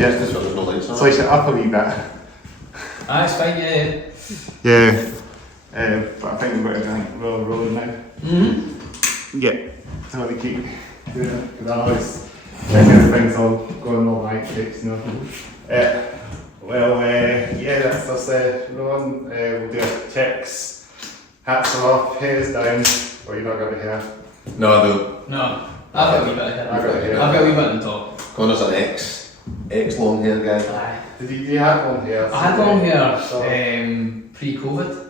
Yeah, that's what there's no lights on. Slice it up a wee bit. It's fine, yeah. Yeah. But I think we've got everything rolling now. Mm-hmm. Yeah. So we keep doing it, because I always think everything's all going all right, you know. Yeah, that's us rolling. We'll do checks. Hats are off, hair's down. Well, you're not got the hair. No, I don't. No, I've got a wee bit of hair. I've got hair. I've got a wee bit on top. Connor's an ex long hair guy. Aye. Did you have long hair? I had long hair pre-COVID.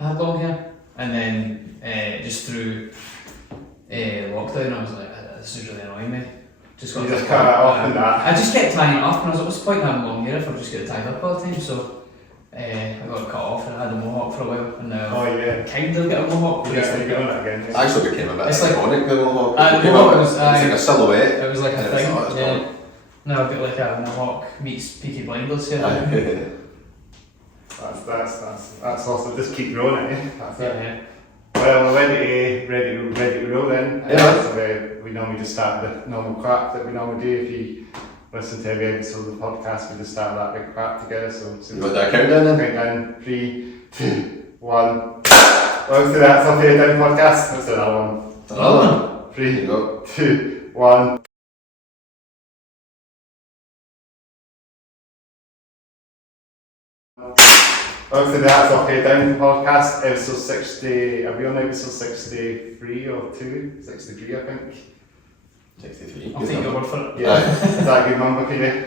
I had long hair, and then just through lockdown, I was like, this is really annoying me. You just cut it off and that. I just kept tying it off, and I was like, what's the point in having long hair if I just get it tied up all the time? So I got it cut off, and I had a mohawk for a while, and now I kind of get a mohawk. But Yeah, you're doing it again. It actually became a bit It's like- iconic, the mohawk. It's like a silhouette. It was like a Yeah, thing. it's Yeah. Now I've got like a mohawk meets Peaky Blinders here. That's awesome. Just keep rolling it. That's it. Yeah. Well, we're ready to roll then. Yeah. So we normally just start the normal clap that we normally do. If you listen to every episode of the podcast, we just start that big clap together. So You got that countdown then? countdown. 3, 2, 1. Welcome to the That's Off Here Down podcast. Let's do another one. Another one. 3, There you go. 2, 1. Welcome to the That's Off Here Down podcast, episode 60. Are we on episode 63 or 2? 63, I think. 63. I'll take your word for it. Yeah, is that a good number for you?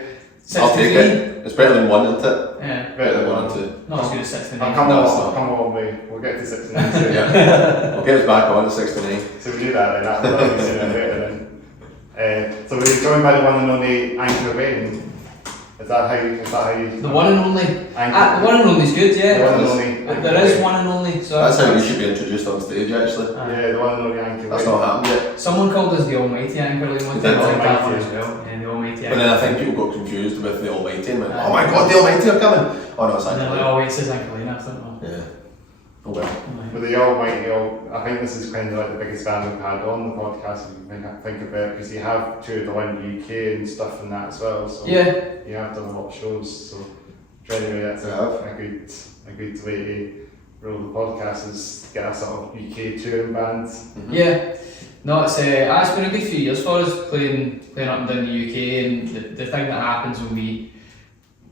I'll take it. It's better than 1, isn't it? Yeah. Better than 1 and 2. Not as good as 69. I'll come No, on, it's not. I'll come on, we'll get to 69 soon. Yeah. We'll get us back on to 69. So we do that then, that'll be sooner or later then. So we're joined by the one and only Innovating. Is that how you... The one and only. Anchor. The one and only is good, yeah. The one and only. There is one and only. So That's how we should be introduced on stage, actually. Yeah, the one and only Anchor. That's not happened yet. Someone called us the Almighty Anchorling one The time. I like that one Almighty. as well. Yeah, the Almighty But then I think people got confused with the Almighty and went, oh my god, the Almighty are coming! Oh no, it's And they're like, actually. oh wait, it says Anchorling, I don't know. Yeah. Oh well. With the Almighty, I think this is kind of like the biggest band we've had on the podcast, if you think about it, because you have toured around the UK and stuff and that as well, so Yeah. you have done a lot of shows, so generally that's a good way to roll the podcast, is get a sort of UK touring band. Mm-hmm. Yeah. No, it's been a good few years for us playing up and down the UK, and the thing that happens when we,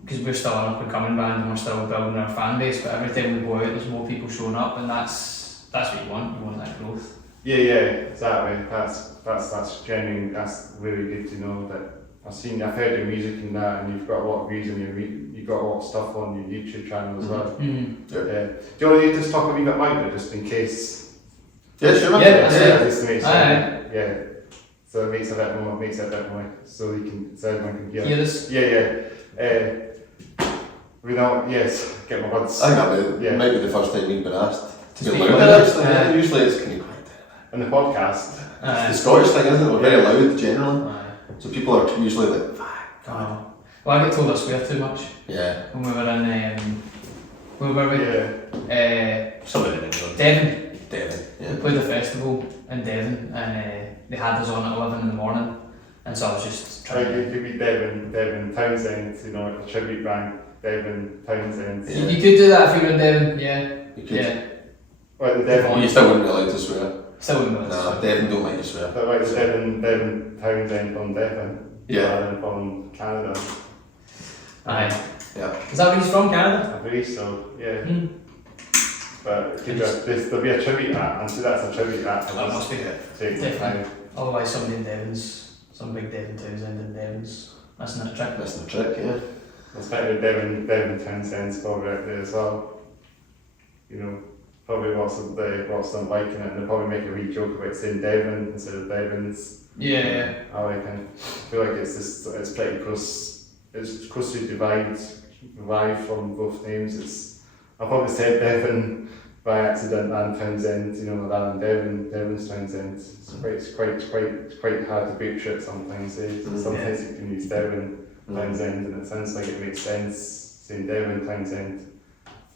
because we're still an up and coming band and we're still building our fan base, but every time we go out there's more people showing up, and that's what you want that growth. Yeah, exactly. That's genuine. That's really good to know that I've heard your music and that, and you've got a lot of views on you've got a lot of stuff on your YouTube channel as well. Mm-hmm. Yeah. Do you want to just talk a wee bit about it, just in case? Yeah, sure. Man. Yeah. Just to make sure. Aye. Yeah. So it makes it a bit more, so you can, so everyone can hear. Hear this? Yeah. We don't. Yes. Get my words. I think that might be the first time we've been asked to be speak louder, louder. actually. Yeah. Usually it's kind of quiet. On the podcast. It's the Scottish thing, isn't it? We're very loud generally. Aye. So people are usually like, fuck. Oh. Well, I get told I swear too much Yeah. when we were in, where were we? Yeah. Somebody in England. Devon. Devon. We Yeah. played the festival in Devon, and they had us on at 11 in the morning, and so I was just Try trying to be Devon Townsend, like a tribute band, Devon Townsend. Yeah. You could do that if you were in Devon, yeah. You could. Yeah. Well, the Devon. You still wouldn't be allowed to swear. Still wouldn't know. No, Devon don't like you swear. But like the Devon Townsend from Devon. Yeah. Rather than from Canada. Aye. Yeah. Is that where he's from, Canada? I believe so, yeah. Mm. But there'll be a tribute act, and so that's a tribute act. That must be it. Definitely. Otherwise somebody in Devon's, some big Devon Townsend in Devon's, that's not a trick. That's the trick, yeah. It's better Devon Townsend's probably out there as well. You know, probably what's them liking it, and they'll probably make a wee joke about saying Devon instead of Devon's. Yeah. I feel like it's pretty close. It's close to divide from both names. I probably said Devon by accident and Townsend, you know, rather than Devon's Townsend. It's quite hard to butcher it sometimes. Sometimes you can use Devon Townsend, and it sounds like it makes sense saying Devon Townsend,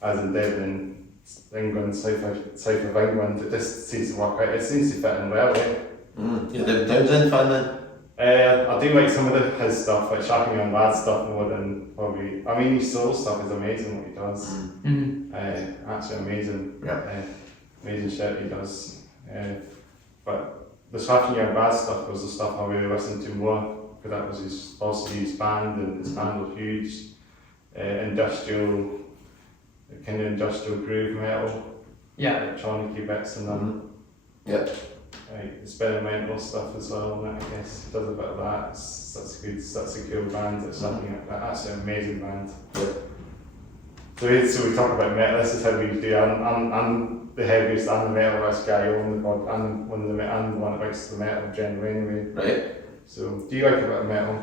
as in Devon in England, south of England. It just seems to work out. It seems to fit in well. You're Devon Townsend fan then? I do like some of his stuff, like Shocking Young Lad stuff more than probably. I mean, his solo stuff is amazing what he does. Actually amazing. Amazing shit he does. But the Shocking Young Lad stuff was the stuff I really listened to more, because that was his band, and his band was huge. Industrial, kind of industrial groove metal. Electronic bits and them. Experimental stuff as well, and I guess he does a bit of that. That's a cool band. It's something like that. That's an amazing band. So we talk about metal. This is how we do. I'm the heaviest and the metalist guy on the pod. I'm one that likes the metal generally anyway. Right. So do you like a bit of metal?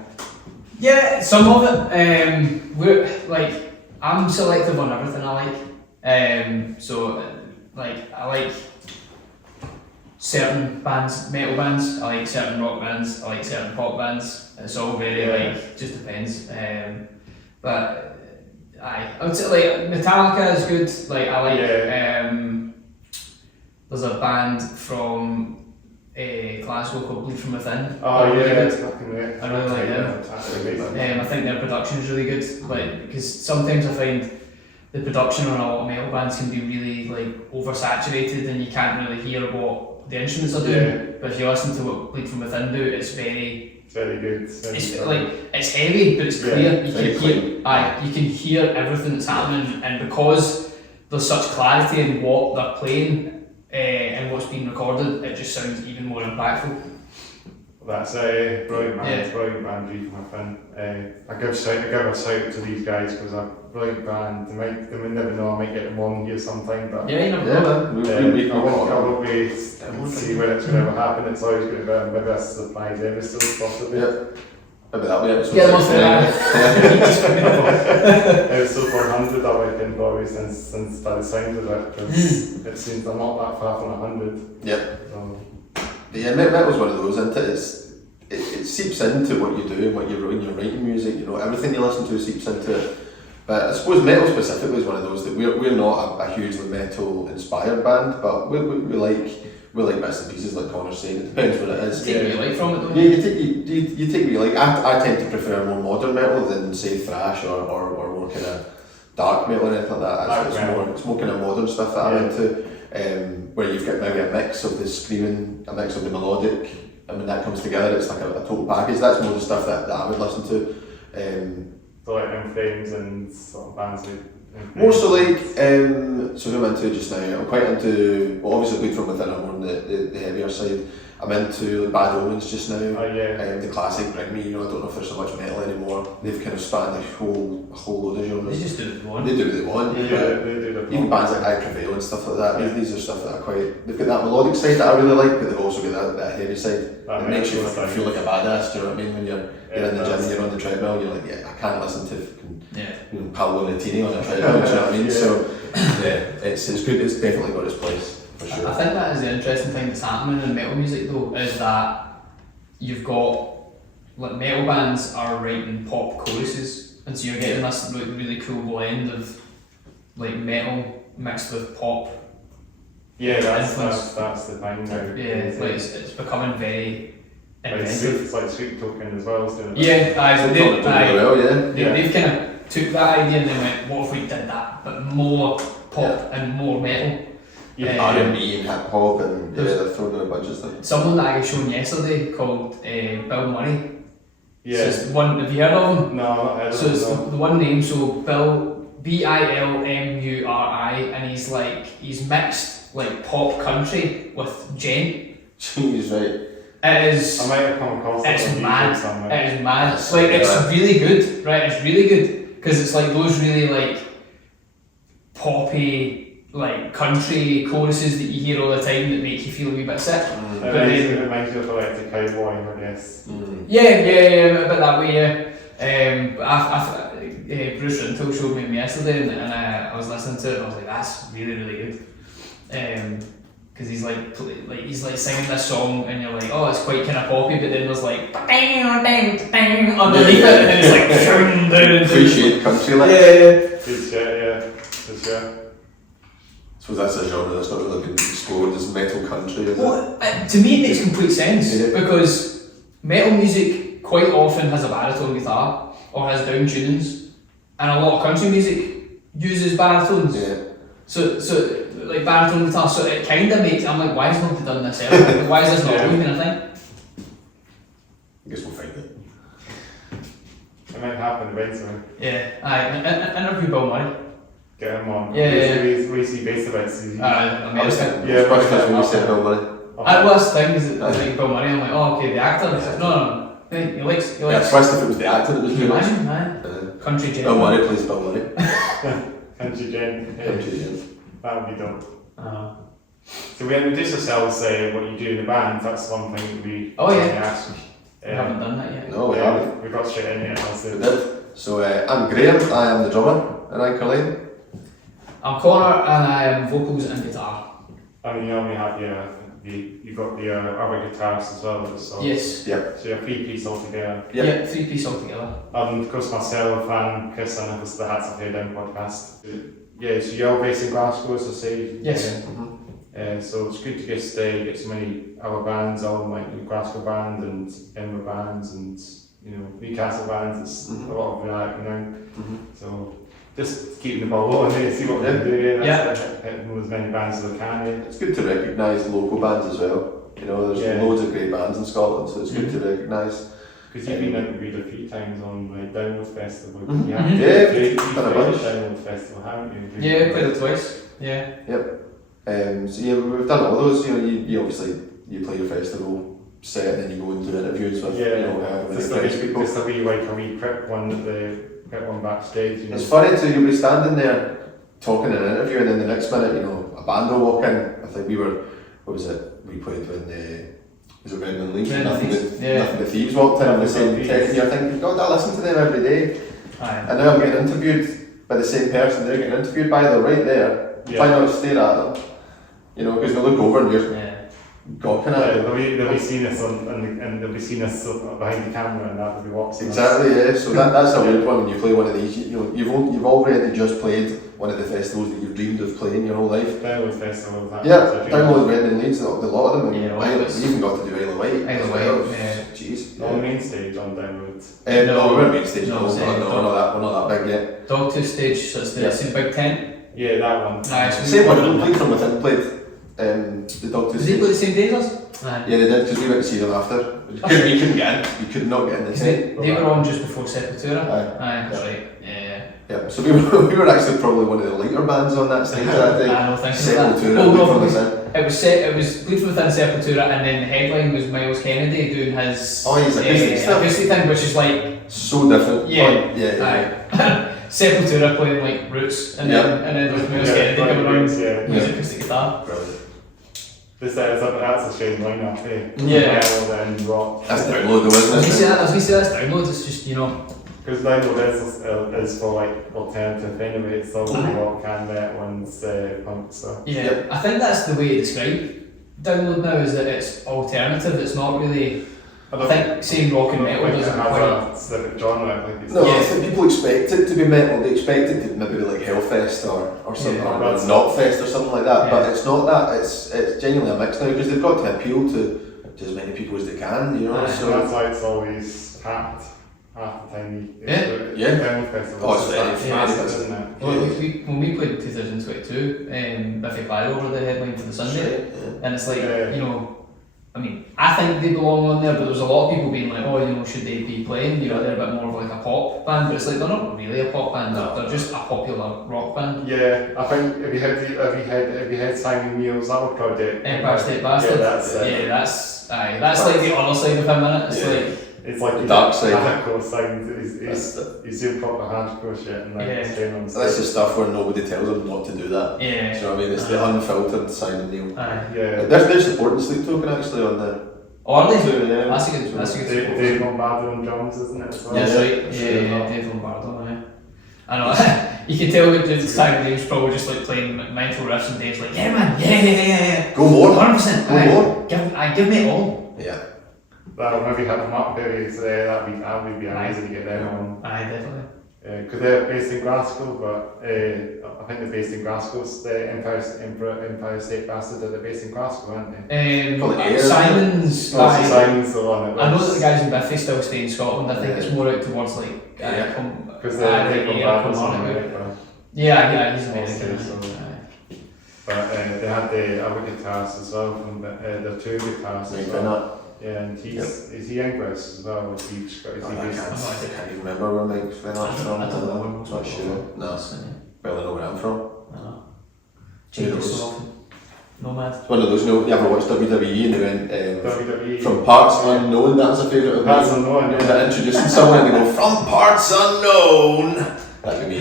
Yeah, some of it. We're like, I'm selective on everything I like. So like I like certain bands, metal bands. I like certain rock bands. I like certain pop bands. It's all very like just depends. But I would say like Metallica is good. Like I like there's a band from Glasgow called Bleed From Within. Oh really yeah, good. I really like them. I think their production is really good. Like because sometimes I find the production on a lot of metal bands can be really like oversaturated, and you can't really hear what the instruments are doing. But if you listen to what Bleed From Within do, it's very good. It's like it's heavy, but it's clear. You can hear everything that's happening, and because there's such clarity in what they're playing and what's being recorded, it just sounds even more impactful. That's a brilliant band, brilliant band, Bleed From Within. I give a shout to these guys because they're a brilliant band. They might never know, I might get them on here sometime, but you never know. I won't be see when it's going to happen. It's always going to be maybe that's a surprise episode possibly. Maybe that'll be episode 6. Episode 100 I reckon probably since by the sound of it, because it seems I'm not that far from 100. Yeah, metal's one of those, isn't it? It seeps into what you do and when you're writing music. You know, everything you listen to seeps into it. But I suppose metal specifically is one of those that we're not a hugely metal inspired band, but we like bits and pieces, like Connor's saying. It depends what it is. You take what you like from it, don't you? Yeah, you take what you like. I tend to prefer more modern metal than say thrash or more kind of dark metal or anything like that. It's more kind of modern stuff that I'm into. Where you've got maybe a mix of the screaming, a mix of the melodic, and when that comes together, it's like a total package. That's more the stuff that I would listen to. So like M-Frames and sort of bands more so like, so who I'm into just now, I'm quite into, well obviously Bleed From Within, I'm more on the heavier side. I'm into like Bad Omens just now, the classic Bring Me, I don't know if there's so much metal anymore. They've kind of spanned a whole load of genres. They just do what they want. They do what they want. Even bands like I Prevail and stuff like that, these are stuff that they've got that melodic side that I really like, but they've also got that heavy side. It makes you feel like a badass, do you know what I mean? When you're in the gym, you're on the treadmill, you're like, I can't listen to Paolo Nutini on a treadmill, do you know what I mean? So it's good, it's definitely got its place. Sure. I think that is the interesting thing that's happening in metal music though, is that you've got like metal bands are writing pop choruses, and so you're getting this really cool blend of like metal mixed with pop. Yeah, that's the thing now. Yeah, like it's becoming very inventive. It's like Sweet Token as well, isn't it? They've kind of took that idea and then went, what if we did that, but more pop and more metal. R&B and hip hop, and they're throwing out a bunch of stuff. Someone that I was shown yesterday called Bill Murray. Yeah. So have you heard of him? No, I've not heard of him. So it's the one name, so Bill, Bilmuri, and he's mixed like pop country with gent. Jeez, right. It is. I might have come across it. It's mad. It is mad. It's really good, right? It's really good because it's like those really like poppy, like country choruses that you hear all the time that make you feel a wee bit sick. It reminds you of like the cowboy, I guess. Yeah, a bit that way, yeah. Bruce Rintel showed me yesterday, and I was listening to it, and I was like, that's really, really good. Because he's like singing this song, and you're like, oh, it's quite kind of poppy, but then there's like underneath it, and it's like appreciate country like. Good shit, good shit. So that's a genre that's not really been explored as metal country, is it? To me it makes complete sense, because metal music quite often has a baritone guitar or has down tunings, and a lot of country music uses baritones. Yeah. So like baritone guitar, so it kind of makes. I'm like, why has nobody done this ever? Like, why is this not always been a thing? I guess we'll find it. It might happen eventually. Yeah, interview Bill Murray. Get him on. Yeah. We see bass events. American. Yeah, when you said Bill Murray. That was the thing, is I was like Bill Murray, I'm like, oh okay, the actor. He's like, no. He likes. Yeah, it's worse if it was the actor that was Can you doing it. imagine, man? Country Bill gentleman. Murray plays Bill Murray. Country Gen. Country Gen. That would be dope. So we introduce ourselves, what you do in the band. That's one thing that we ask. We haven't done that yet. No, we haven't. We got straight in it. We did. So I'm Graham, I am the drummer in Anchor Lane. I'm Connor and I am vocals and guitar. And you only have you've got the other guitarists as well. So Yes. Yep. So you're a 3-piece altogether. Yep. Yeah, 3-piece altogether. And of course myself and Chris and the Hats of Hair Down podcast. Yeah, so you're based in Glasgow, as I say. Yes. So it's good to get so many other bands on, like the Glasgow band and Edinburgh bands and Newcastle bands. It's a lot of variety now. So just keeping the ball rolling there, see what we can do. Hitting as many bands as I can. It's good to recognise local bands as well. There's loads of great bands in Scotland, so it's good to recognise. Because you've been interviewed a few times on like Download Festival. Yeah, we've done a bunch. Download Festival, haven't you? Yeah, played it twice. Yeah. Yep. So yeah, we've done all those. You obviously you play your festival set and then you go and do interviews with just a wee like a wee prep one backstage. It's funny too. You'll be standing there talking in an interview and then the next minute, a band will walk in. I think we played when was it Redmond Leeds? Nothing but Thieves walked in on the same tent and you're thinking, God, I listen to them every day. And now I'm getting interviewed by the same person. They're getting interviewed by them right there. Try not to stare at them. Because they look over and you're gawking at them. They'll be seeing us and they'll be seeing us behind the camera and that will be watching. Exactly, yeah. So that's a weird one when you play one of these. You've already just played one of the festivals that you've dreamed of playing your whole life. Download Festival. Download Redmond Leeds, a lot of them. Yeah, we even got to do Isle of Wight. Isle of Wight, yeah. Jeez. On the main stage on Download. No, we weren't main stage. No, we're not that big yet. Dogtooth stage, so it's the big tent. Yeah, that one. Same one. We played from within. Played the Dogtooth Did stage. they play the same day as us? Yeah, they did because we went to see them after. You couldn't get in. You could not get in the tent. They were on just before Sepultura. Aye. That's right. Yeah. Yeah, so we were actually probably one of the later bands on that stage that day. I know, thinking of that. Sepultura. It was Bleed From Within, Sepultura, and then the headline was Miles Kennedy doing his acoustic thing, which is like so different. Yeah. Sepultura playing like Roots, and then there's Miles Kennedy coming on with his acoustic guitar. Brilliant. That's a shame lineup, eh? Yeah. Then rock. That's Download though, isn't it? I was going to say that's Download, it's just, Because Download is for like alternative anyway, it's all rock and that one's punk stuff. Yeah, I think that's the way to describe Download now, is that it's alternative, it's not really. I think saying rock and metal doesn't quite. A specific genre, I think it's. No, I think people expect it to be metal. They expect it to maybe be like Hellfest or something, or Knotfest or something like that. But it's not that. It's genuinely a mix now because they've got to appeal to as many people as they can. So that's why it's always half the time. Festival. Oh, it's very massive, isn't it? Well, when we played in 2022, Biffy Clyro were the headline for the Sunday, and it's like I think they belong on there, but there's a lot of people being like, should they be playing? They're a bit more of like a pop band, but it's like they're not really a pop band. They're just a popular rock band. Yeah, I think if you had Simon Neil's other project, Empire State Bastard. That's like the other side of him, innit? It's like the dark side. Hardcore side. He's doing proper hardcore shit and that's the stuff where nobody tells him not to do that. Yeah. So it's the unfiltered Simon Neil. Yeah. They're supporting Sleep Token actually on the. Are they? That's a good. Dave Lombardo on drums, isn't it? Well? That's right. Yeah, Dave Lombardo. I know. You can tell that Simon Neil's probably just like playing mindful riffs and Dave's like, yeah man, yeah. Go more. 100%. Go more. Give me it all. Yeah. That'll maybe have them up there, so that'll be amazing to get them on. Aye, definitely. because they're based in Glasgow, but I think they're based in Glasgow's the Empire State Bastards. They're based in Glasgow, aren't they? Simon's. Simon's the one. I know that the guys in Biffy still stay in Scotland. I think it's more out towards like because they're from Barbers. Yeah, he's amazing. But they had the other guitarist as well from the two guitarists as well. Yeah, and is he English as well? I can't even remember where Mike Venner's from. I don't know. I'm not sure. No, barely know where I'm from. I know. Changes so often. Nomad. It's one of those, you ever watched WWE and they went WWE. From Parts Unknown, that's a favourite of mine. Parts Unknown, yeah. They're introducing someone and they go, from Parts Unknown! That'd be me.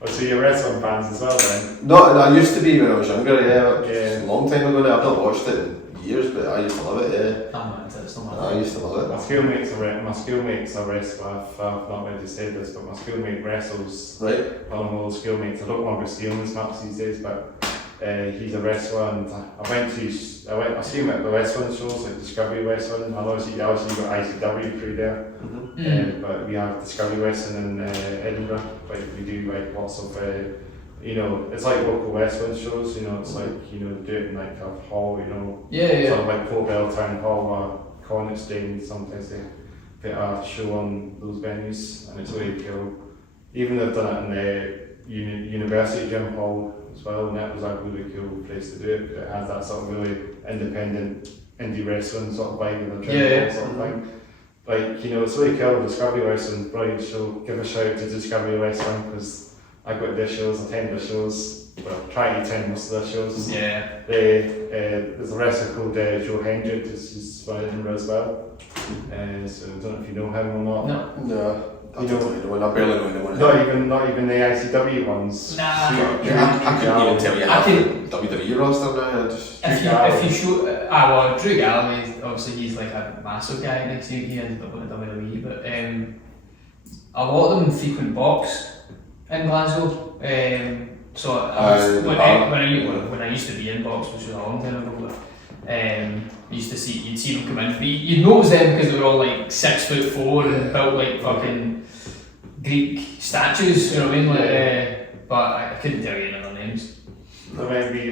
Oh, so you're wrestling fans as well then? No, I used to be when I was younger, yeah. A long time ago now. I've not watched it in years, but I used to love it, yeah. I used to love it. My schoolmate's a wrestler. I've not really said this, but my schoolmate wrestles. Right. One of my old schoolmates. I don't want to steal as much these days, but he's a wrestler, and I see him at the wrestling shows, like Discovery Wrestling. I obviously got ICW crew there, but we have Discovery Wrestling in Edinburgh. Like we do like lots of, it's like local wrestling shows. It's like do it in like a hall. Sort of like Port Bell Town Hall or Connaught Stadium. Sometimes they put a show on those venues, and it's really cool. Even they've done it in the University Gym Hall as well, and that was a really cool place to do it. It has that sort of really independent indie wrestling sort of vibe in the gym sort of thing. Like, it's really cool. Discovery Wrestling, brilliant show. Give a shout out to Discovery Wrestling because I go to their shows, attend their shows, well, try to attend most of their shows. Yeah. There's a wrestler called Joe Hendrick, he's from Edinburgh as well. So I don't know if you know him or not. No. I barely know anyone. Not even the ICW ones. Nah. I couldn't even tell you half the WWE roster now. If you show, Drew Galloway, obviously he's like a massive guy next year. He ended up with WWE, but a lot of them frequent box in Glasgow. So when I used to be in box, which was a long time ago, you'd see them come in. But you'd notice them because they were all like 6'4" and built like fucking Greek statues, you know what I mean? But I couldn't tell you any of their names. It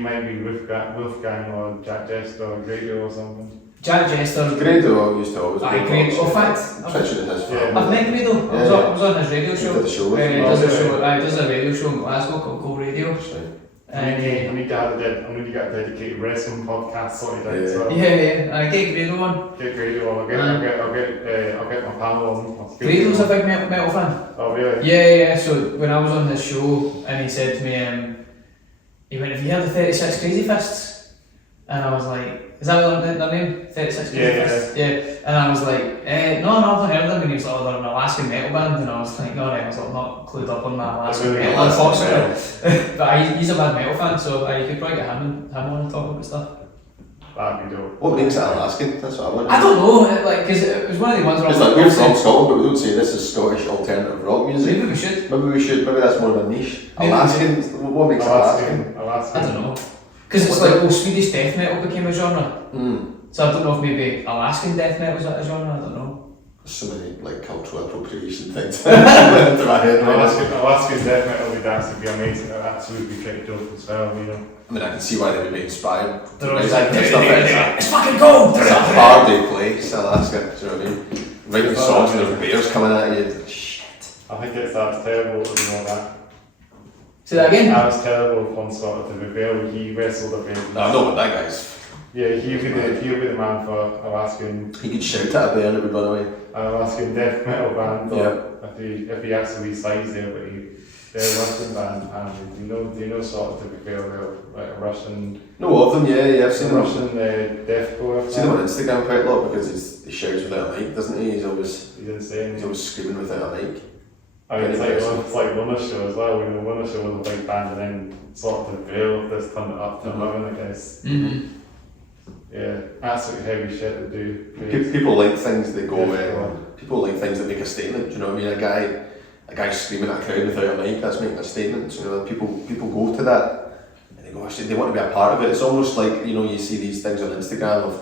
might be Wolfgang or Jack Jester or Grado or something. Jack Jester. Grado used to always be Grado. In fact, I've met Grado. I was on his radio show. He did the show with him. He does a radio show in Glasgow called Go Radio. I need to get a dedicated wrestling podcast sorted out as well. Yeah. Get Grado on. Get Grado on. I'll get my panel on. Grado's a big metal fan. Oh really? Yeah. So when I was on this show, and he said to me, he went, "Have you heard of 36 Crazy Fists?" And I was like, "Is that what their name? 36 Crazy Fists?" Yeah. And I was like, "No, I've not heard of them." And he was like, "They're an Alaskan metal band." And I was like, "No, I was like, not clued up on my Alaskan metal, unfortunately." But he's a bad metal fan, so you could probably get him on and talk about stuff. That'd be dope. What makes it Alaskan? That's what I want. I don't know, because it was one of the ones where it's like we're from Scotland, but we don't say this is Scottish alternative rock music. Maybe we should. Maybe that's more of a niche. Alaskan, what makes Alaskan? I don't know. Because it's like, Swedish death metal became a genre. So I don't know if maybe Alaskan death metal is a genre, I don't know. So many cultural appropriation things into my head. Alaskan death metal would actually be amazing. It'd actually be pretty dope as well, I mean, I can see why they would be inspired. It's fucking cold! It's a hard day place, Alaska, do you know what I mean? Writing songs and there's bears coming at you. Shit. I think that's terrible to know that. Say that again? That was terrible on sort of the Rebel. He wrestled a bit. No, I know what that guy's. Yeah, he'll be the man for Alaskan. He could shout at a bear and it would run away. An Alaskan death metal band. Yeah. If he actually size there, but they're a Russian band, and do you know sort of typical like a Russian. No, of them, yeah, I've seen them. Russian deathcore. I've seen him on Instagram quite a lot because he shouts without a mic, doesn't he? He's always screaming without a mic. I mean, it's like Lunner Show as well. Lunner Show was a big band, and then sort of the Veil just turned it up to 11, I guess. Yeah, absolutely heavy shit to do. People like things that go. People like things that make a statement. Do you know what I mean? A guy screaming at a crowd without a mic, that's making a statement. So people go to that and they go, actually, they want to be a part of it. It's almost like you see these things on Instagram of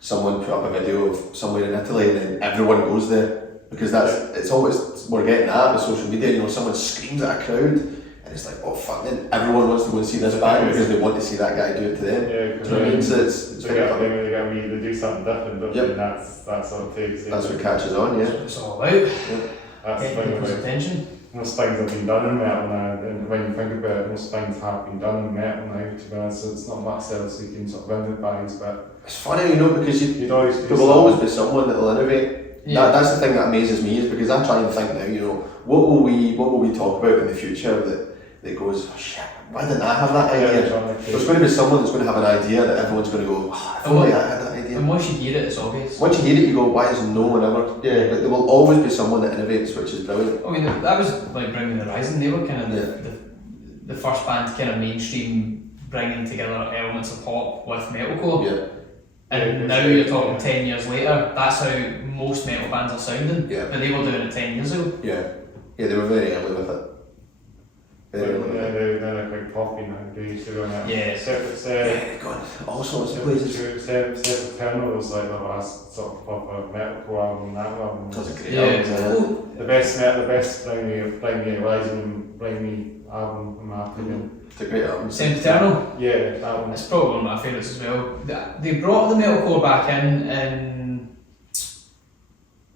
someone put up a video of somewhere in Italy and then everyone goes there. Because it's always, we're getting that with social media, you know, someone screams at a crowd and it's like, oh fuck, then everyone wants to go and see this band because they want to see that guy do it to them. Yeah, do you know what I mean? So it's they do something different, don't they? And that's what it takes. That's what catches on, yeah. It's all about. That's the thing about attention. most things have been done in metal now, and when you think about it, most things have been done in metal now, to be honest, so it's not much else you can sort of improvise, but it's funny, you know, because there will always be someone that will innovate. Yeah. That's the thing that amazes me, is because I'm trying to think now, you know, what will we talk about in the future that goes, oh shit, why didn't I have that idea? There's going to be someone that's going to have an idea that everyone's going to go, oh, if only I had that idea. And once you hear it, it's obvious. Once you hear it, you go, why has no one ever? Yeah, but there will always be someone that innovates, which is brilliant. I mean, that was like Bring Me the Horizon. They were kind of the first band kind of mainstream, bringing together elements of pop with metalcore. Yeah. And now you're talking 10 years later, that's how most metal bands are sounding. Yeah. But they were doing it 10 years ago. Yeah. Yeah, they were very early with it. They're quite poppy now, they used to go on that. Yeah. God, all sorts of places. Eternal was like the last sort of proper metalcore album, that album. That was a great Yeah. album. The best Bring Me Horizon and Bring Me album, in my opinion. It's a great album. Saint Eternal. Yeah, that one. It's probably one of my favourites as well. They brought the metalcore back in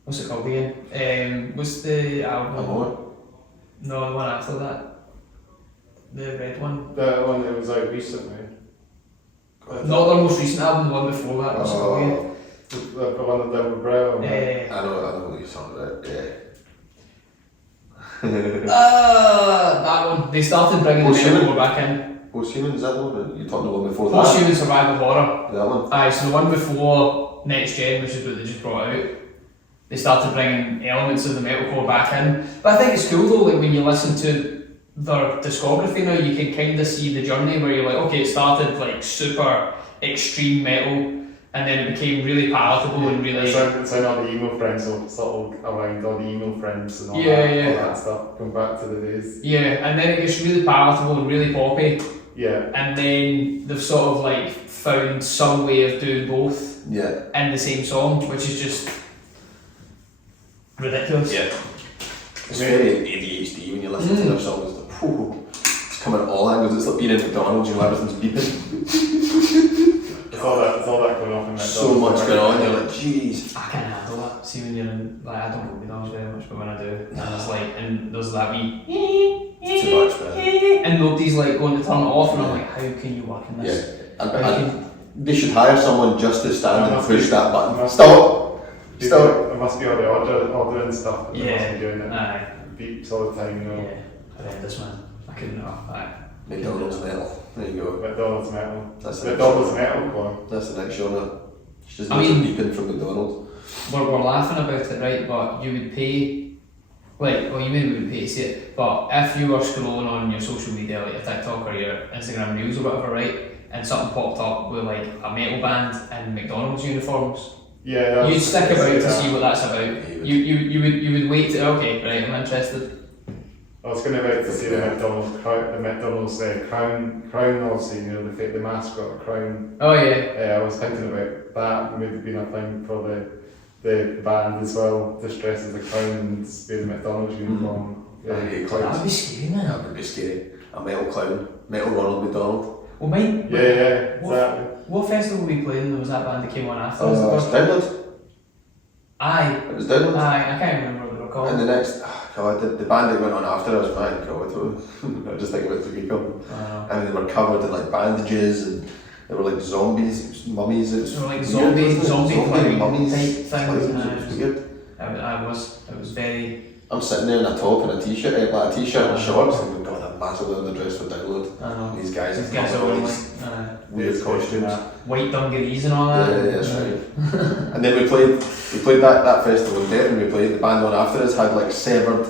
what's it called again? What's the album? Amor? No, the one after that. The red one. The one that was out recently. Not the most recent album, the one before that. What's it called again? The one that Edinburgh Brown. I know what you're talking about, yeah. That one. They started bringing the metalcore back in. Post-Human, is that the one? You're talking the one before that? Post-Human Survival Horror. That one? Aye, so the one before Next Gen, which is what they just brought out, they started bringing elements of the metalcore back in. But I think it's cool though, like when you listen to their discography now, you can kind of see the journey where you're like, okay, it started like super extreme metal, and then it became really palatable and really... It's like all the emo friends, so sort of around all the emo friends and all that stuff, going back to the days. Yeah, and then it gets really palatable and really poppy. Yeah. And then they've sort of like found some way of doing both in the same song, which is just ridiculous. Yeah. It's very ADHD when you listen to their songs. It's like, whew, it's coming at all angles. It's like being in McDonald's, you know, everything's beeping. It's all that going off in McDonald's. So much going on, you're like, jeez. I can't handle that. See when you're in, like, I don't go to McDonald's very much, but when I do, and it's like, and there's that wee Too much, man. and nobody's like going to turn it off, and I'm like, how can you work in this? And they should hire someone just to stand and push that button. Stop! It must be all the ordering stuff. They must be doing it. Aye. Beeps all the time, you know. Yeah, horrendous, man. I couldn't. Aye. McDonald's metal. There you go. McDonald's metal. That's McDonald's metal core. That's the next genre. Just I mean, beeping from McDonald's. We're laughing about it, right? But you would pay, like, well, you maybe wouldn't pay to see it, but if you were scrolling on your social media, like your TikTok or your Instagram Reels or whatever, right, and something popped up with like a metal band in McDonald's uniforms, you'd stick about to see what that's about. You would wait to, okay, right, I'm interested. I was going to see the McDonald's crown, obviously, you know, the mascot crown. Oh yeah. I was thinking about that, maybe being a thing for the band as well, just dress as a clown and be the McDonald's uniform. That would be scary, man. That would be scary. A metal clown. Metal Ronald McDonald. Well, mine. Exactly. What festival were we playing? There was that band that came on after It was us? Download. Aye. It was Download. Aye, I can't remember what they were called. And the next, the band that went on after us, my God, I just think about the people. And they were covered in like bandages and they were like zombies, mummies. It was they were like zombie mummies type things. It was weird. It was very... I'm sitting there in a top and a t-shirt, like a t-shirt and shorts, and we've got a massive underdress for Download. And these guys are all like weird costumes. White dungarees and all that. Yeah, that's right. And then we played that festival in Devon. We played, the band on after us had like severed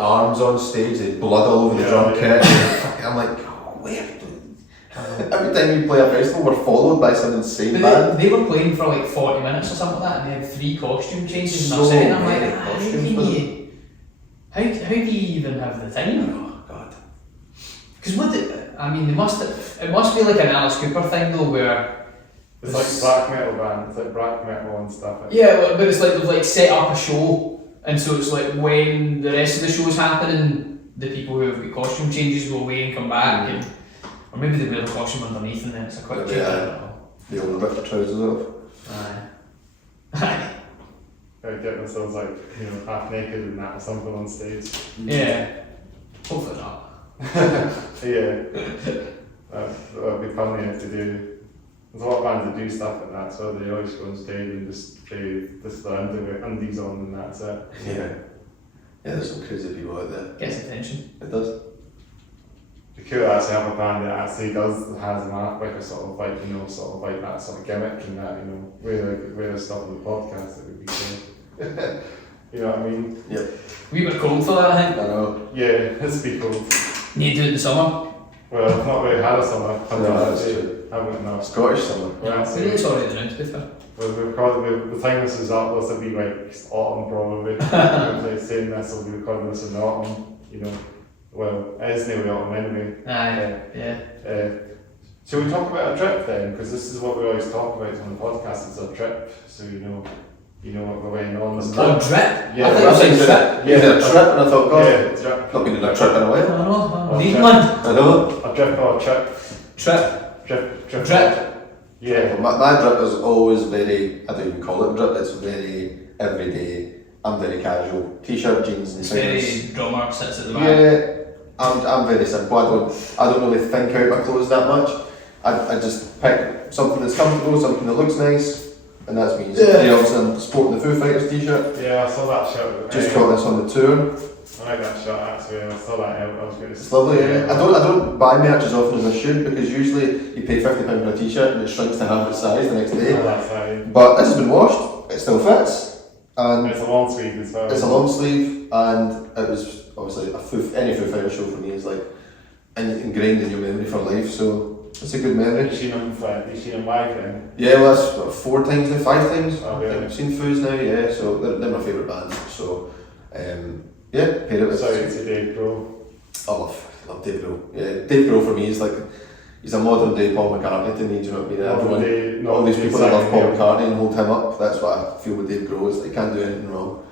arms on stage, they had blood all over the drum kit. I'm like, oh, where? Every time we play a festival, we're followed by some insane band. They were playing for like 40 minutes or something like that, and they had 3 costume changes in their set. I'm like, how do you even have the time? Oh God! Because it must be like an Alice Cooper thing though, where It's like black metal band, it's like black metal and stuff. Yeah, but it's like they've like set up a show, and so it's like when the rest of the show's happening, the people who have got costume changes go away and come back, and or maybe they wear the costume underneath and then it's a quick change. I don't know. They all rip the trousers off. Aye. They get themselves like, you know, half naked and that or something on stage. Yeah. Hopefully not. Yeah. That'd be funny if they do. There's a lot of bands that do stuff like that, so they always go on stage and just play this the undies on and that's it. Yeah. Yeah, there's some crazy people out there. Gets attention. It does. It'd be cool to actually have a band that actually has like a sort of like, you know, sort of like that sort of gimmick and that, you know, we're stuff on the podcast, it would be cool. You know what I mean? Yeah. We were cold for that, I think. I know. Yeah, it's be cool. Need to do it in the summer. Well, I've not really had a summer. No, that's true. Haven't no. Scottish summer. It's already done, to be fair. The time this is up, this will be like autumn probably. We're saying this, will be recording this in the autumn, you know. Well, it is nearly autumn anyway. Aye, yeah. Shall we talk about a trip then? Because this is what we always talk about on the podcast, it's a trip, so you know what we're going on. Oh, drip? Yeah, I thought you were saying trip. You did a trip and I thought, God, yeah, trip. not been in a trip in a I while. know, need one. I know. A trip or a trip. Trip. Drip. Yeah. My drip is always very, I don't even call it drip, it's very everyday. I'm very casual. T-shirt, jeans and It's trainers. very drummer, sits at the back. Yeah, I'm very simple. I don't really think out my clothes that much. I just pick something that's comfortable, something that looks nice, and that's me. Yeah. You know, I'm sporting the Foo Fighters t-shirt. Yeah, I saw that shirt. Just got this on the tour. I like that shirt actually. I saw that out. I was going to. It's lovely. Yeah. I don't buy merch as often as I should because usually you pay £50 for a t-shirt and it shrinks to half its size the next day. That's how. But this has been washed. It still fits, and It's a long sleeve as well. it's a long sleeve, and it was obviously any Foo Fighters show for me is like ingrained in your memory for life. So it's a good memory. You've seen them live then? Yeah, well that's what, 4 times now, 5 times. Oh, I really? think I've seen Foos now. Yeah, so they're my favourite band. So yeah, paid it with. Sorry to Dave Grohl. I love Dave Grohl. Yeah, Dave Grohl for me is like he's a modern day Paul McCartney to me. Do you know what I mean? All these people that love Paul McCartney and hold him up. That's what I feel with Dave Grohl is that he can't do anything wrong.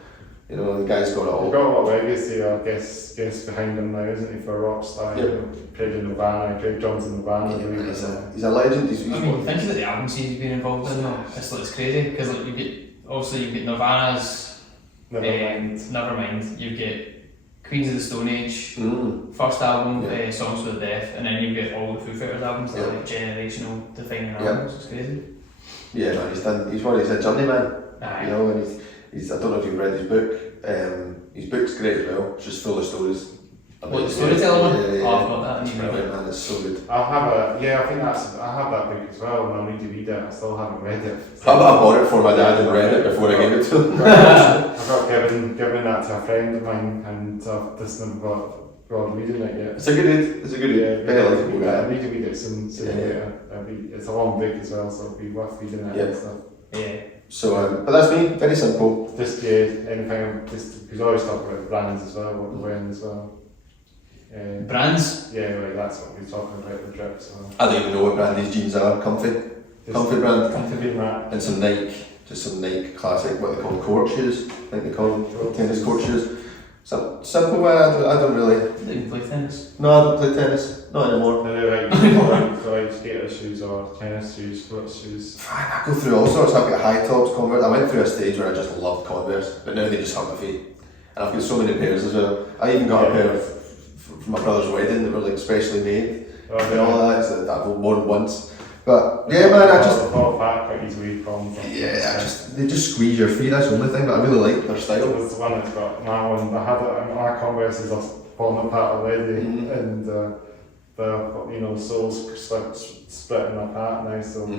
You know, the guy's got it all. He's got a lot of legacy, I guess behind him now, isn't he, for a rock star? Yep. You know, played in Nirvana, Craig John's in Nirvana. Yeah, he's a legend. He's I mean, think about the album scenes you've been involved in though. It's crazy because like you get Nirvana's Nevermind. You get Queens of the Stone Age first album, Songs for the Deaf, and then you get all the Foo Fighters albums that are like generational defining albums. It's crazy. Yeah, no, he's a journeyman. Aye. You know, and he's I don't know if you've read his book. His book's great as well. It's just full of stories. What, the storyteller one? Yeah. Oh, I've got that. I need to read Right, it. man, it's so good. I have that book as well, and I need to read it. I still haven't read it. I bought it for my dad and read it before I gave it to him. I've got given that to a friend of mine, and I've just never got reading it yet. It's a good read. It's a good read. Very likable I guy. need to read it soon. Yeah. It's a long book as well, so it'll be worth reading it and stuff. Yeah. So, but that's me. Very simple. Just anything. Just because I always talk about brands as well, what we're wearing as well. Brands? Yeah, like that's what we're talking about the drip. So I don't even know what brand these jeans are. Comfy brand. Comfy that. And some Nike classic, what they call court shoes. I think they call them tennis court shoes. So simple wear. I don't really. Do you play tennis? No, I don't play tennis. Not anymore. They're like skater shoes or tennis shoes, sports shoes. I go through all sorts. I've got high tops, Converse. I went through a stage where I just loved Converse, but now they just hurt my feet. And I've got so many pairs as well. I even got a pair for my brother's wedding that were like specially made. And all that, so that I've worn once. But yeah, man, I just quite easily from. they just squeeze your feet. That's the only thing. But I really like their style. It was the one that's got my one. I had it. My Converse is falling apart already, and the soles splitting apart now. So all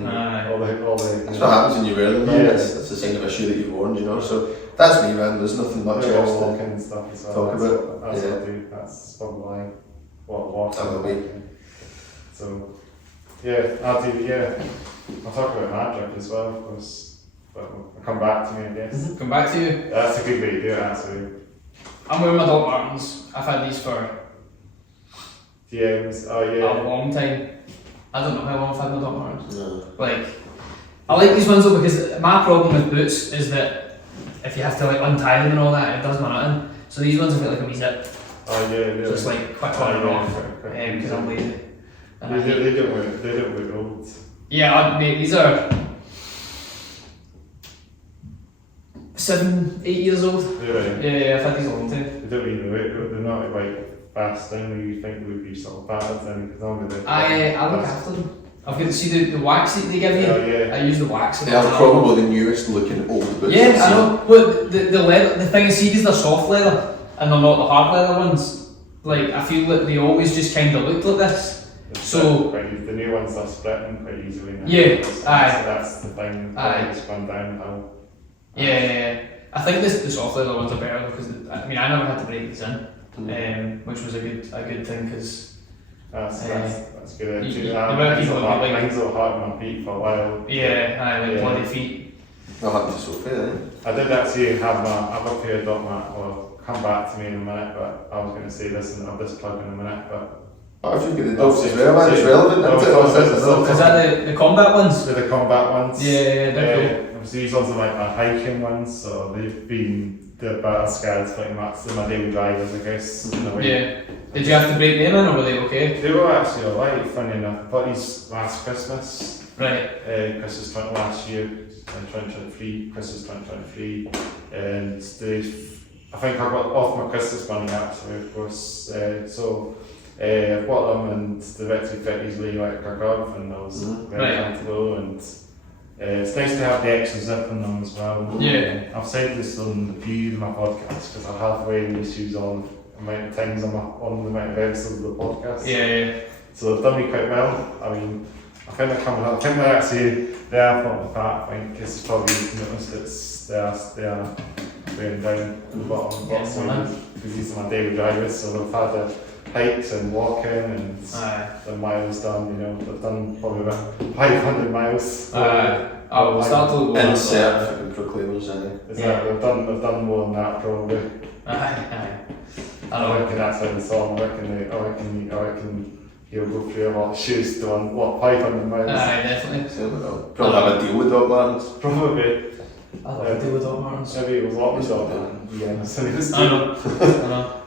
the. That's what happens when you wear them. Yeah. It's a sign of a shoe that you've worn, you know. So that's me, man. There's nothing much else to walking and stuff as well. talk about. That's what I do. That's probably what I walk. That will be. So I'll talk about my drip as well, of course. But it'll come back to me, I guess. Come back to you. That's a good way to do it, actually. I'm wearing my Doc Martens. I've had these for DMs, a long time. I don't know how long I've had my Doc Martens. No. Like, I like these ones though because my problem with boots is that if you have to like untie them and all that, it does my nothing. So these ones have got like a wee zip. Oh yeah. So it's like quick on and off because I'm lazy. They don't look old. Yeah, mate, these are 7, 8 years old. Really? Yeah, I've had these a long time. They don't even look, they're not like fast down where you think they would be sort of battered then, because normally they're... I look after them. I've got to see the wax that they give you. Oh, yeah. I use the wax. They are probably the newest looking old boots. Yeah, I know. But the leather, the thing is, see, these are soft leather and they're not the hard leather ones. Like, I feel that they always just kind of look like this. So the new ones are splitting quite easily now. Yeah, so aye. that's the thing. Aye. It's gone downhill. yeah. I think the soft leather ones are better because I mean I never had to break these in, which was a good thing because That's good. Mine's will hurt my feet for a while. like bloody feet. I'll have to Sophie, I did actually have I've got a dog mat. Well, come back to me in a minute, but I was going to say this and I'll just plug in a minute, but. Oh, if you get the dogs as well, man, it's relevant, isn't it? Is that the combat ones? The combat ones. Yeah, they're cool. So these ones are like my hiking ones, so they're better scads pretty much than my daily drivers, I guess, in a way. Yeah. Did you have to break them in or were they okay? They were actually alright, funny enough. I bought these last Christmas. Right. Christmas last year, 2023, Christmas 2023, and I think I got off my Christmas money actually, of course. I bought them and they've actually fit easily like a glove, and I was very comfortable, and it's nice to have the extra zip in them as well. Yeah. I've said this on the few of my podcasts because I have wearing these shoes on the amount of times on the amount of episodes of the podcast. Yeah. So they've done me quite well. I mean, I think they're coming up. I think they're actually falling apart. I think it's probably noticed they are wearing down to the bottom because these are my daily drivers, so they've had the hikes and walking and the miles done, they've done probably about 500 miles. We'll start to look insert fucking proclaimers in it. They've done more than that probably. I reckon that's how the song, I reckon he'll go through a lot of shoes doing 500 miles. Definitely. Probably have a deal with dog Martens. Probably. I love a deal with dog Martens. Maybe it was what we dog Martens. Yeah, I know.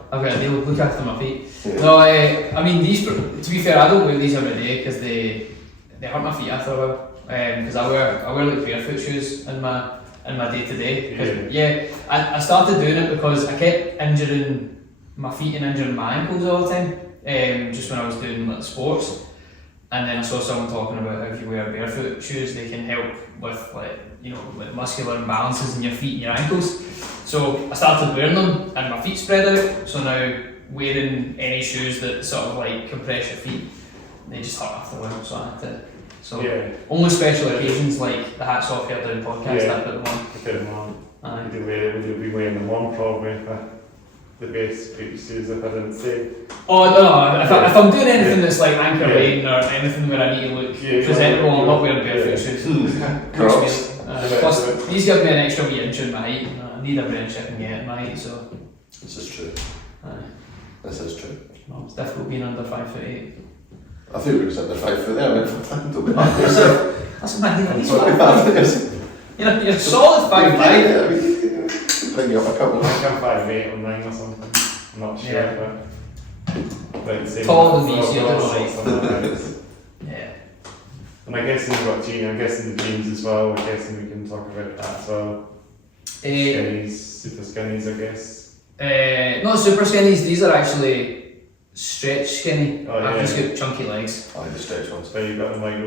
I've got a deal with look after my feet. Yeah. No, I mean these. To be fair, I don't wear these every day because they hurt my feet after a while. Because I wear like barefoot shoes in my day to day. I started doing it because I kept injuring my feet and injuring my ankles all the time. Just when I was doing like sports, and then I saw someone talking about how if you wear barefoot shoes, they can help with like muscular imbalances in your feet and your ankles. So I started wearing them and my feet spread out, so now wearing any shoes that sort of like compress your feet, they just hurt after a while, so I had to. Only special occasions like the Hats Off Hair Down podcast, I put them on. Would be wearing them on probably, the best shoes if I didn't say. Oh no, if I'm doing anything that's like anchor rain or anything where I need to look presentable, I'm not wearing barefoot shoes. Crocs. Plus, these give me an extra wee inch in my height. I need every inch I can get in my height, so. This is true. This is true. No, it's difficult being under 5'8". I thought you were going to say under 5 foot there. I went, don't be mad yourself. That's my height. You're solid 5'5". Bring you up a couple. I think I'm 5'8" or 9 or something. I'm not sure, but taller than me, so you're right. Yeah. And I guess you've got jeans. I'm guessing the jeans as well. I'm guessing we can talk about that as well. Skinnies, super skinnies, I guess. Not super skinnies. These are actually stretch skinny. I've just got chunky legs. I like the stretch ones. So you've got them like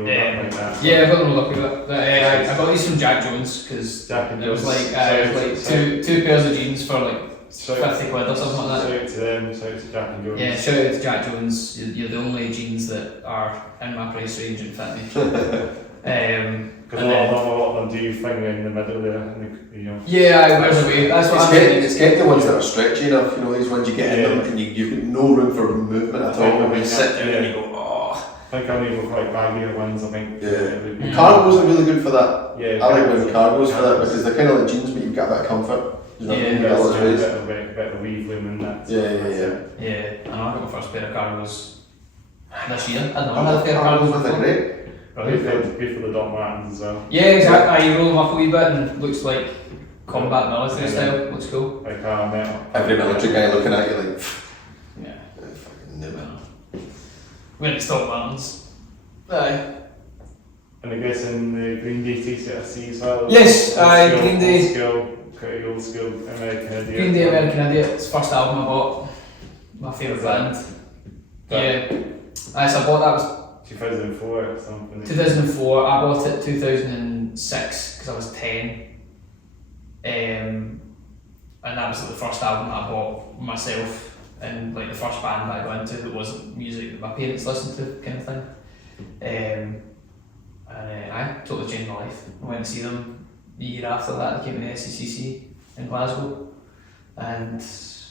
that. Yeah, I've got them lucky bit. But I got these from Jack Jones because it was like two pairs of jeans for like 50 quid or something like that. Shout out to them, shout out to Jack and Jones. Yeah, shout out to Jack Jones. You're the only jeans that are in my price range and fit me. Because a lot of them do finger in the middle there. Yeah, I wear the way. That's what it's getting the ones that are stretchy enough, these ones you get in them and you've got no room for movement at all. When you sit down and you go, oh. I think I'll need quite baggier ones, I think. Yeah. Cargos are really good for that. Yeah, I like wearing cargos for that because they're kind of like jeans but you've got a bit of comfort. A bit of weave loom in that. Yeah, I know I got my first pair of cargos this year. I don't know, I had a pair of cargos with before. great. I think they'd good for the Doc Martens as well. Yeah, exactly. You roll them up a wee bit and looks like combat military style. Looks cool. Like metal. Every military guy looking at you like, Yeah. fucking never. When it's Doc Martens. Aye. And I guess in the Green Day t-shirt I see as well. Yes, Green Day. Old school, pretty old school American Idiot. Green Day American Idiot. It's the first album I bought. My favourite band. Yeah. So I bought that was 2004 or something. 2004. I bought it 2006 because I was 10. And that was like the first album that I bought myself, and like the first band that I got into that wasn't music that my parents listened to, kind of thing. And I totally changed my life. I went to see them the year after that. They came to the SCCC in Glasgow, and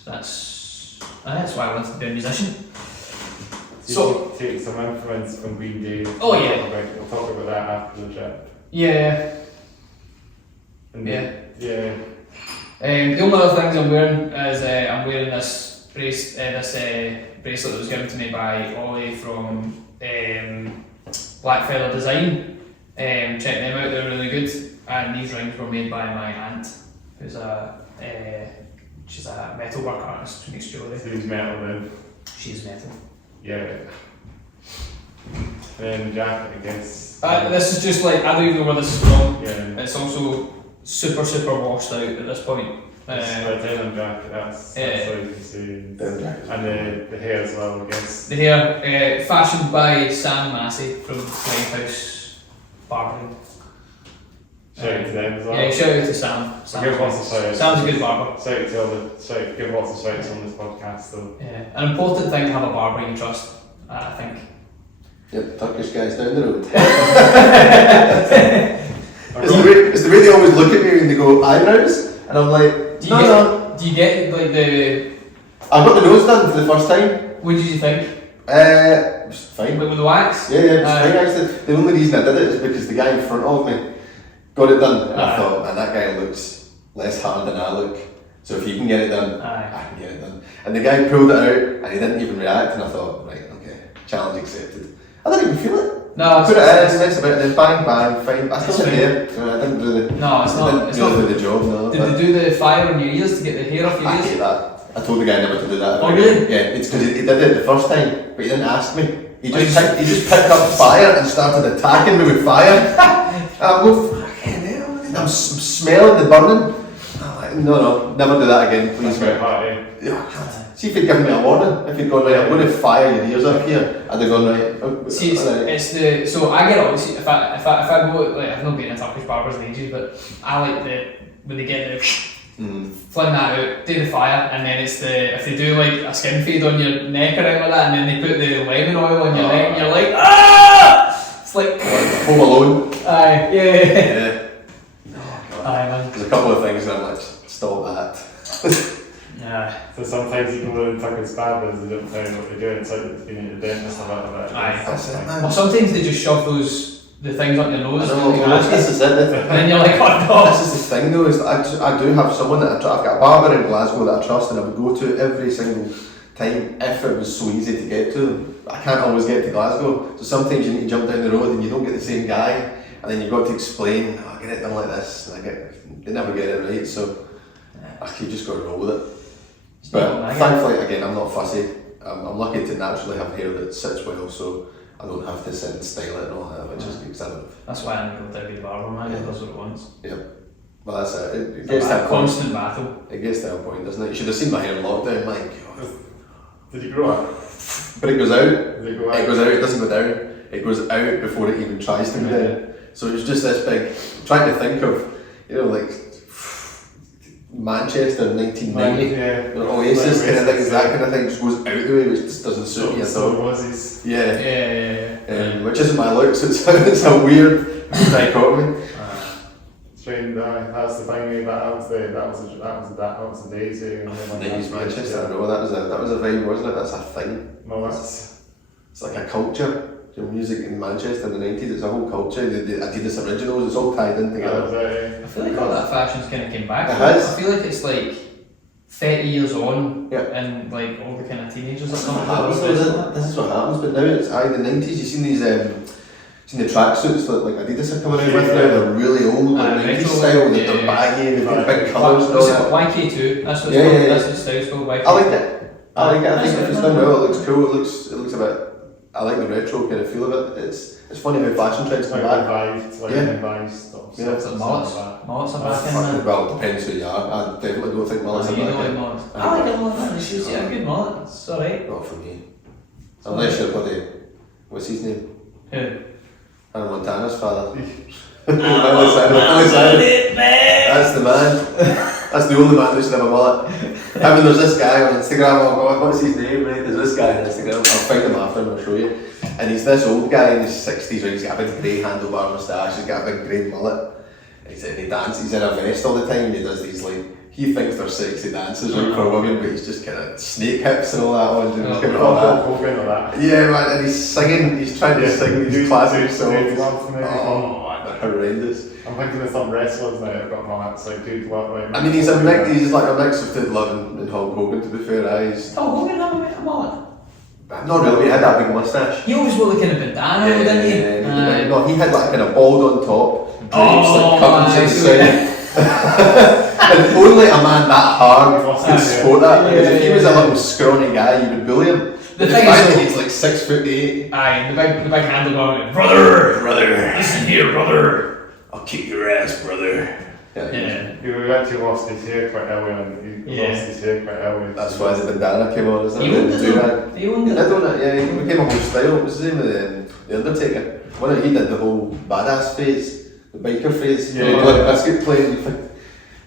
that's why I wanted to be a musician. So take some influence from Green Day. Oh yeah. We'll talk about that after the trip. Yeah. And Yeah. Yeah. The only other things I'm wearing is I'm wearing this bracelet that was given to me by Ollie from Blackfeather Design. Check them out; they're really good. And these rings were made by my aunt, who's she's a metalwork artist from Australia. So he's metal then. She's metal. Yeah. And the jacket, I guess. This is just like I don't even know where this is from. Yeah. It's also super washed out at this point. It's a denim jacket, that's how you can see. And the hair as well, I guess. The hair, fashioned by Sam Massey from Lighthouse Barbering. Shout out to them as well. Yeah, shout out to Sam. Give lots of shout-outs. Sam's a good barber. Give lots of shout-outs on this podcast though. Yeah, an important thing to have a barber you trust, I think. Yep, Turkish guys down the road. It's the way they always look at me when they go eyebrows, and I'm like, do you get like the? I got the nose done for the first time. What did you think? It was fine. Like with the wax? Yeah, it was fine actually. The only reason I did it is because the guy in front of me got it done, and I thought, man, that guy looks less hard than I look. So if he can get it done, I can get it done. And the guy pulled it out, and he didn't even react, and I thought, right, okay, challenge accepted. I didn't even feel it. No, I put it in, nice about it, then bang, fine. I still had hair, so I didn't do the. No, it's not. It's not do the job. No. Did they do the fire on your ears to get the hair off your I ears? hate that. I told the guy never to do that. Oh really? Yeah, it's because he did it the first time, but he didn't ask me. He just picked up fire and started attacking me with fire. I'm going, fucking hell, I'm smelling the burning. I'm like, no, never do that again, please. That's right, Yeah, I can't. See if he'd given me a warning. If he'd gone, right, I'm going to fire your ears up here, I'd have gone, right. See, it's the, so I get it, obviously, if I go, like, I've not been in Turkish barbers in ages, but I like when they get the, fling that out, do the fire, and then it's if they do like a skin fade on your neck or anything like that, and then they put the lemon oil on your neck, and you're like, ah! It's like Home Alone. Aye, yeah. Oh, Aye, man. There's a couple of things that I'm like, stop that. Yeah. So sometimes you go in Turkish barbers, they don't tell you what they're doing, it's like they've been at the dentist a little bit. Aye. That's it, man. Or sometimes they just shove the things up your nose. This is it. And then you're like, oh no. This is the thing though, is that I do have someone that I've got a barber in Glasgow that I trust and I would go to every single time if it was so easy to get to them. But I can't always get to Glasgow, so sometimes you need to jump down the road and you don't get the same guy, and then you've got to explain, oh, I get it done like this, and they never get it right, so you just got to roll with it. But thankfully, again, I'm not fussy. I'm lucky to naturally have hair that sits well, so I don't have to sit and style it and all that, which is good. That's why I'm going to be a barber, man. It does what it wants. Yeah. Well, that's it. It It's gets to a constant battle. It gets to that point, doesn't it? You should have seen my hair in lockdown, my God. Did you grow up? But it goes out. Did it go out? It goes out, it doesn't go down. It goes out before it even tries to go down. So it's just this big, I'm trying to think of, like Manchester 1990, Oasis kind of thing, that kind of thing just goes out the way, which just doesn't suit me at all. Yeah. Which isn't my look, so it's a weird dichotomy. Strange, that's the thing, that was the days. 90s Manchester, I know, that was a vibe, wasn't it? That's a thing. No, it's like a culture. Music in Manchester in the 90s, it's a whole culture. The Adidas originals, it's all tied in together. I feel like all that fashion's kind of came back. It has. I feel like it's like 30 years on, and like all the kind of teenagers are coming out. This is what happens, but now it's the 90s. You've seen these seen the tracksuits that like Adidas are coming out with now? They're really old, like 90s style, they're baggy, they've got big colours and all that. YK2, that's what that's the style's called, YK2. I like it. I think if it's done well, it looks cool, it looks a bit, I like the retro kind of feel of it. It's funny how fashion trends come back. Stuff. Yeah, it's like mullets are back in there. Well, it depends who you are. I definitely don't think mullets are back in. You don't like mullets? I like a mullet, it's a good mullet, it's alright. Not for me. Unless you're bloody, what's his name? Who? Hannah Montana's father. That's the man. That's the only man who should have a mullet. I mean, there's this guy on Instagram, oh god, what's his name, right? There's this guy on Instagram, I'll find him after and I'll show you. And he's this old guy in his 60s, right? He's got a big grey handlebar moustache, he's got a big grey mullet. And he dances in a vest all the time, and he does these like, he thinks they're sexy dances right, for women, but he's just kind of snake hips and all that on. Yeah, man, and he's singing, he's trying to sing these classic songs. Oh, they're horrendous. I'm thinking of some wrestlers now I've got mullets, like Dude Love. Like, I mean, he's like a mix of Dude Love and Hulk Hogan, to be fair. Hulk Hogan had a mullet? Not really, he had that big moustache. He always wore the kind of bandana, didn't he? No, he had like kind of bald on top, drapes like curtains inside. And only a man that hard could sport that, because if he was a little scrawny guy, you would bully him. The thing is, he's like 6'8". Aye, the big handlebar, brother, listen here, brother. I'll kick your ass, brother. Yeah. He actually lost his hair quite early. That's why the bandana came on, isn't it? He owned it. He did own it, yeah. He became a whole style. What was his name? The Undertaker. He did the whole badass phase, the biker phase. Yeah. Like biscuit playing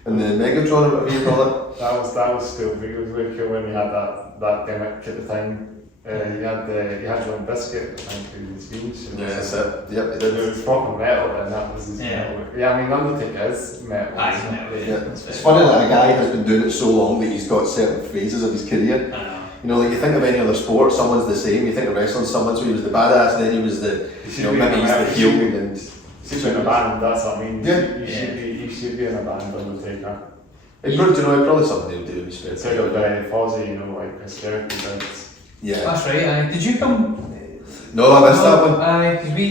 and the Megatron or whatever you call it. That was still big. It was really cool when he had that gimmick at the time. He had John Biscuit, I think, in his speech. Yeah, that's it. Yep, he It did. was proper metal, and that was his metal. Yeah, I mean, Undertaker is metal. Aye, metal, yeah. It's funny that a guy has been doing it so long that he's got certain phases of his career. I know. You know, like you think of any other sport, someone's the same. You think of wrestling, someone's he was the badass, and then he was the, maybe he's the heel. And he's in a band, that's what I mean. Yeah. He should be in a band, Undertaker. Probably something he'll do in his spare Instead of Fozzy, like Chris Jericho did. Yeah. That's right, did you come? No, I missed that one. Aye, because we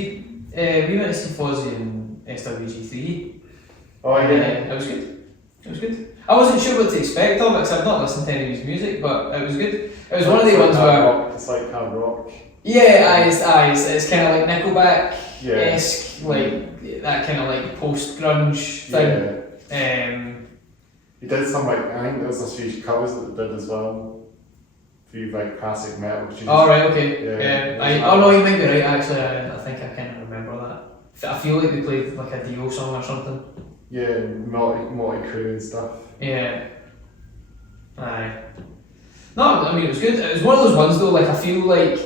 went to see Fozzy in SWG3. Oh yeah. It was good. I wasn't sure what to expect of it because I've not listened to any of his music, but it was good. It was one of the ones where... It's like hard rock. Yeah, it's kind of like Nickelback-esque, like that kind of like post-grunge thing. Yeah. He did some like, I think there was a few covers that they did as well. Few like classic metal. Oh right, okay. Oh no, you might be right actually. I think I kind of remember that. I feel like they played like a Dio song or something. Yeah, multi crew and stuff. Yeah. Aye. No, I mean it was good. It was one of those ones though. Like I feel like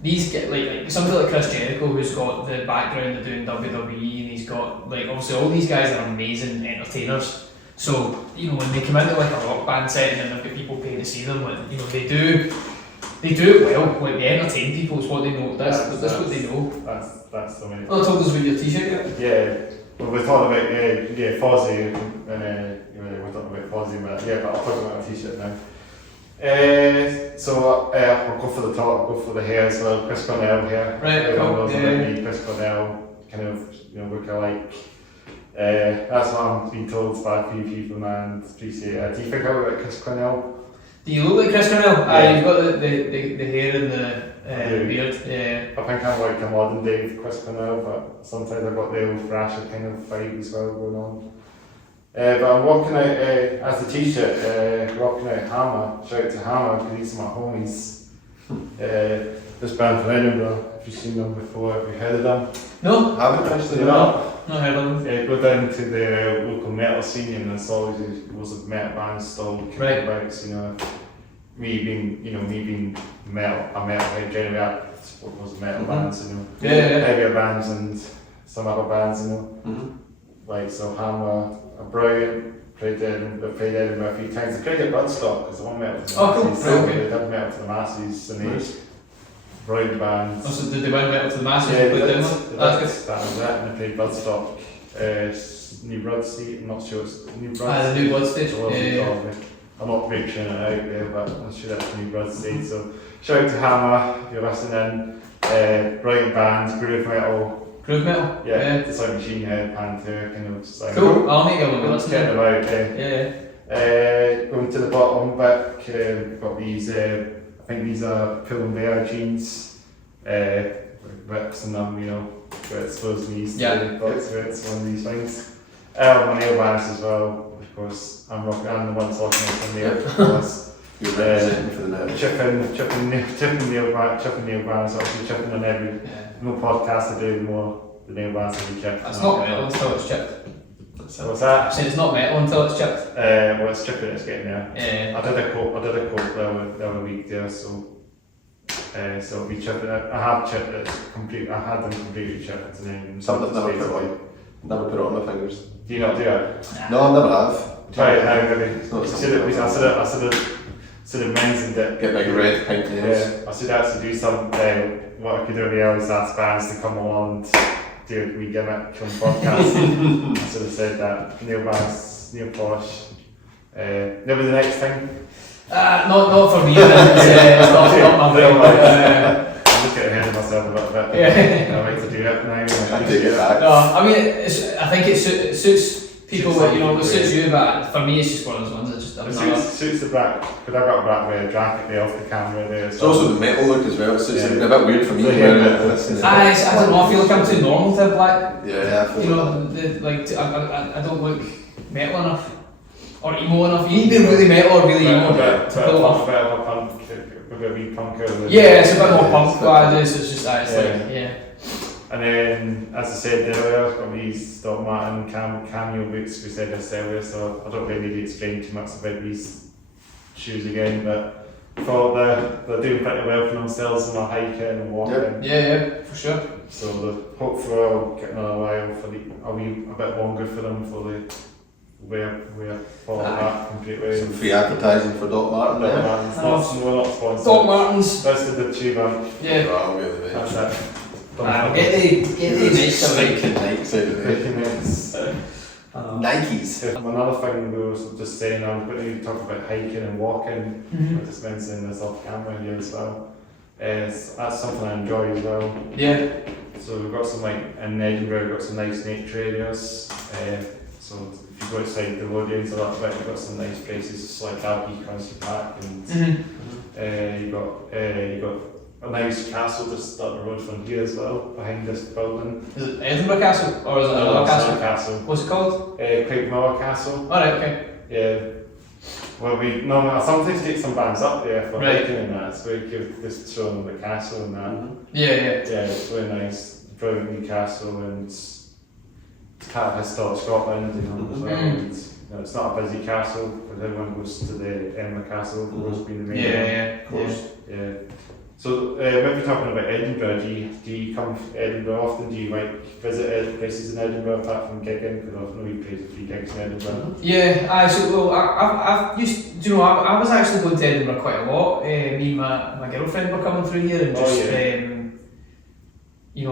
these get like somebody like Chris Jericho who's got the background of doing WWE and he's got like obviously all these guys are amazing entertainers. So, you know, when they come into like a rock band setting and they've got people paying to see them, like, you know, they do it well. Like they entertain people, it's what they know. That's what they know. That's the way. Well, I told us about your t-shirt. Yeah. Well, we're talking about Fozzy and we're talking about Fozzy, but but I'll talk about my t-shirt now. I'll go for the top, I'll go for the hair as well. Chris Cornell hair. Right. Cool. Yeah. Chris Cornell kind of look alike. That's what I'm being told by a few people, and appreciate it. Do you think I look like Chris Cornell? Do you look like Chris Cornell? Yeah. You've got the hair and the beard. Yeah. I think I'm like a modern day Chris Cornell, but sometimes I've got the old Thrasher kind of vibe as well going on. But I'm walking out, as a t-shirt, rocking out Hammer. Shout out to Hammer, because these are my homies. This band from Edinburgh, if you've seen them before, have you heard of them? No. Haven't actually, no. Not heard of them. Go down to the local metal scene and there's always a metal band style about, me being a metalhead generally, I suppose metal bands, heavier bands and some other bands, like so Hammer, a brilliant, played Edinburgh a few times. They played at Bloodstock because they won metal to the masses, so they did metal to the masses and they brilliant band. Oh, so did they win metal to the masses? Yeah, That was it, and they played Bloodstock, New Blood State, I'm not sure it's New Blood the New Blood State, I'm not picturing it out there, but I'm sure that's what Brad said. So shout out to Hammer if you're listening. Brilliant bands, groove metal. Groove metal? Yeah, it's like Machine Head, Panther, kind of sound. Cool, I'll make a look at Let's this. get about going to the bottom back, got these, I think these are Pull and Bear jeans, rips and them, you know, where it's supposed to be used to box it's one of these things. My nail bands as well, of course, I'm the one talking about the nail, of course. You're representing for the metal. Chipping nail bands, obviously chipping on every, no podcast I do more, the nail bands will be chipped. It's not metal until it's chipped. What's that? I said it's not metal until it's chipped. Well, it's chipping, it's getting there. Yeah. I did a coat the other week there, so it'll be chipping. I have chipped it I had them completely chipped and then Something I've never put it on my fingers. Do you not do it? No, I never have. Try it now, maybe. It's not I should have mentioned it. Get big red pink nails. Yeah, I should actually do something. What I could do really is ask bands to come along and do a wee gimmick from podcast. I should have said that. Nail bands, nail polish. Maybe the next thing. Not for me. It's not my thing. I'm just getting ahead of myself a little bit. I like to do it now. I take it back. No, I mean, I think it suits people, it suits you, but for me, it's just one of those ones. It's just suits the black, but I've got a black wear jacket there off the camera there. It's also the metal look as well. It's a bit weird for me. I don't know. I feel like I'm too normal to have black. Yeah, I don't look metal enough or emo enough. You need to be really metal or really emo to pull it off. A bit of a punk, a bit of a punker. Yeah, it's a bit more punk, but it's just And then, as I said earlier, I've got these Doc Martin cameo boots. We said this earlier, so I don't really need to explain too much about these shoes again. But I thought they're doing pretty well for themselves and they're hiking and walking. Yeah, for sure. So hopefully I'll get another while for a bit longer for them for the wear follow that completely. Some free advertising for Doc Martin there. We're not sponsored. Doc Martens. That's the tuber. Yeah. Oh, really, mate. That's it. Get the mates Stinking Nikes out of there. Nikes. Another thing we were just saying, I'm going to talk about hiking and walking. I just mentioned this off camera here as well. That's something I enjoy as well. Yeah. So we've got some in Edinburgh, we've got some nice nature areas. So if you go outside the Lothians a little bit, we've got some nice places like Dalkey Country Park, and you've got a nice castle just up the road from here as well, behind this building. Is it Edinburgh Castle or is it another castle? What's it called? Craigmillar Castle. Alright, okay. Yeah. Well, I sometimes take some bands up there for hiking and that, so we could just show them the castle and that. Yeah. Yeah, it's really nice. Brilliant new castle, and it's kind of historic Scotland, as well. And, it's not a busy castle, but everyone goes to the Edinburgh Castle, who's been the main one. Of course. Yeah. So, when we're talking about Edinburgh, do you come to Edinburgh often? Do you visit places in Edinburgh apart from gigging? Because I know you played a few gigs in Edinburgh. Yeah, I was actually going to Edinburgh quite a lot. Me and my girlfriend were coming through here and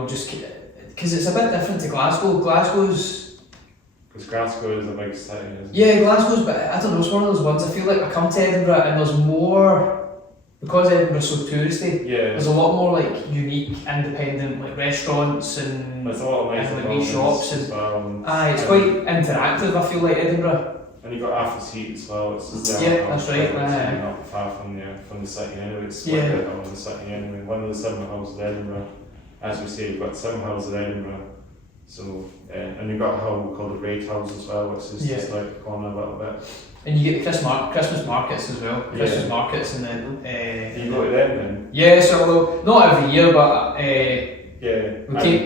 just, because it's a bit different to Glasgow. Because Glasgow is a big city, isn't it? Yeah, Glasgow's, but I don't know, it's one of those ones. I feel like I come to Edinburgh and there's more. Because Edinburgh's so touristy, there's a lot more unique, independent restaurants and there's a lot of nice wee shops and it's quite interactive. I feel like Edinburgh. And you've got Arthur's Seat as well. It's that's right. It's not far from the city anyway. It's right on the city anyway. One of the 7 hills of Edinburgh. As we say, you've got 7 hills of Edinburgh. So and you've got a hill called the Great Hills as well, which is just like the corner a little bit. And you get the Christmas markets as well. Christmas markets and then. Do you go to them then? Yeah, so not every year, but we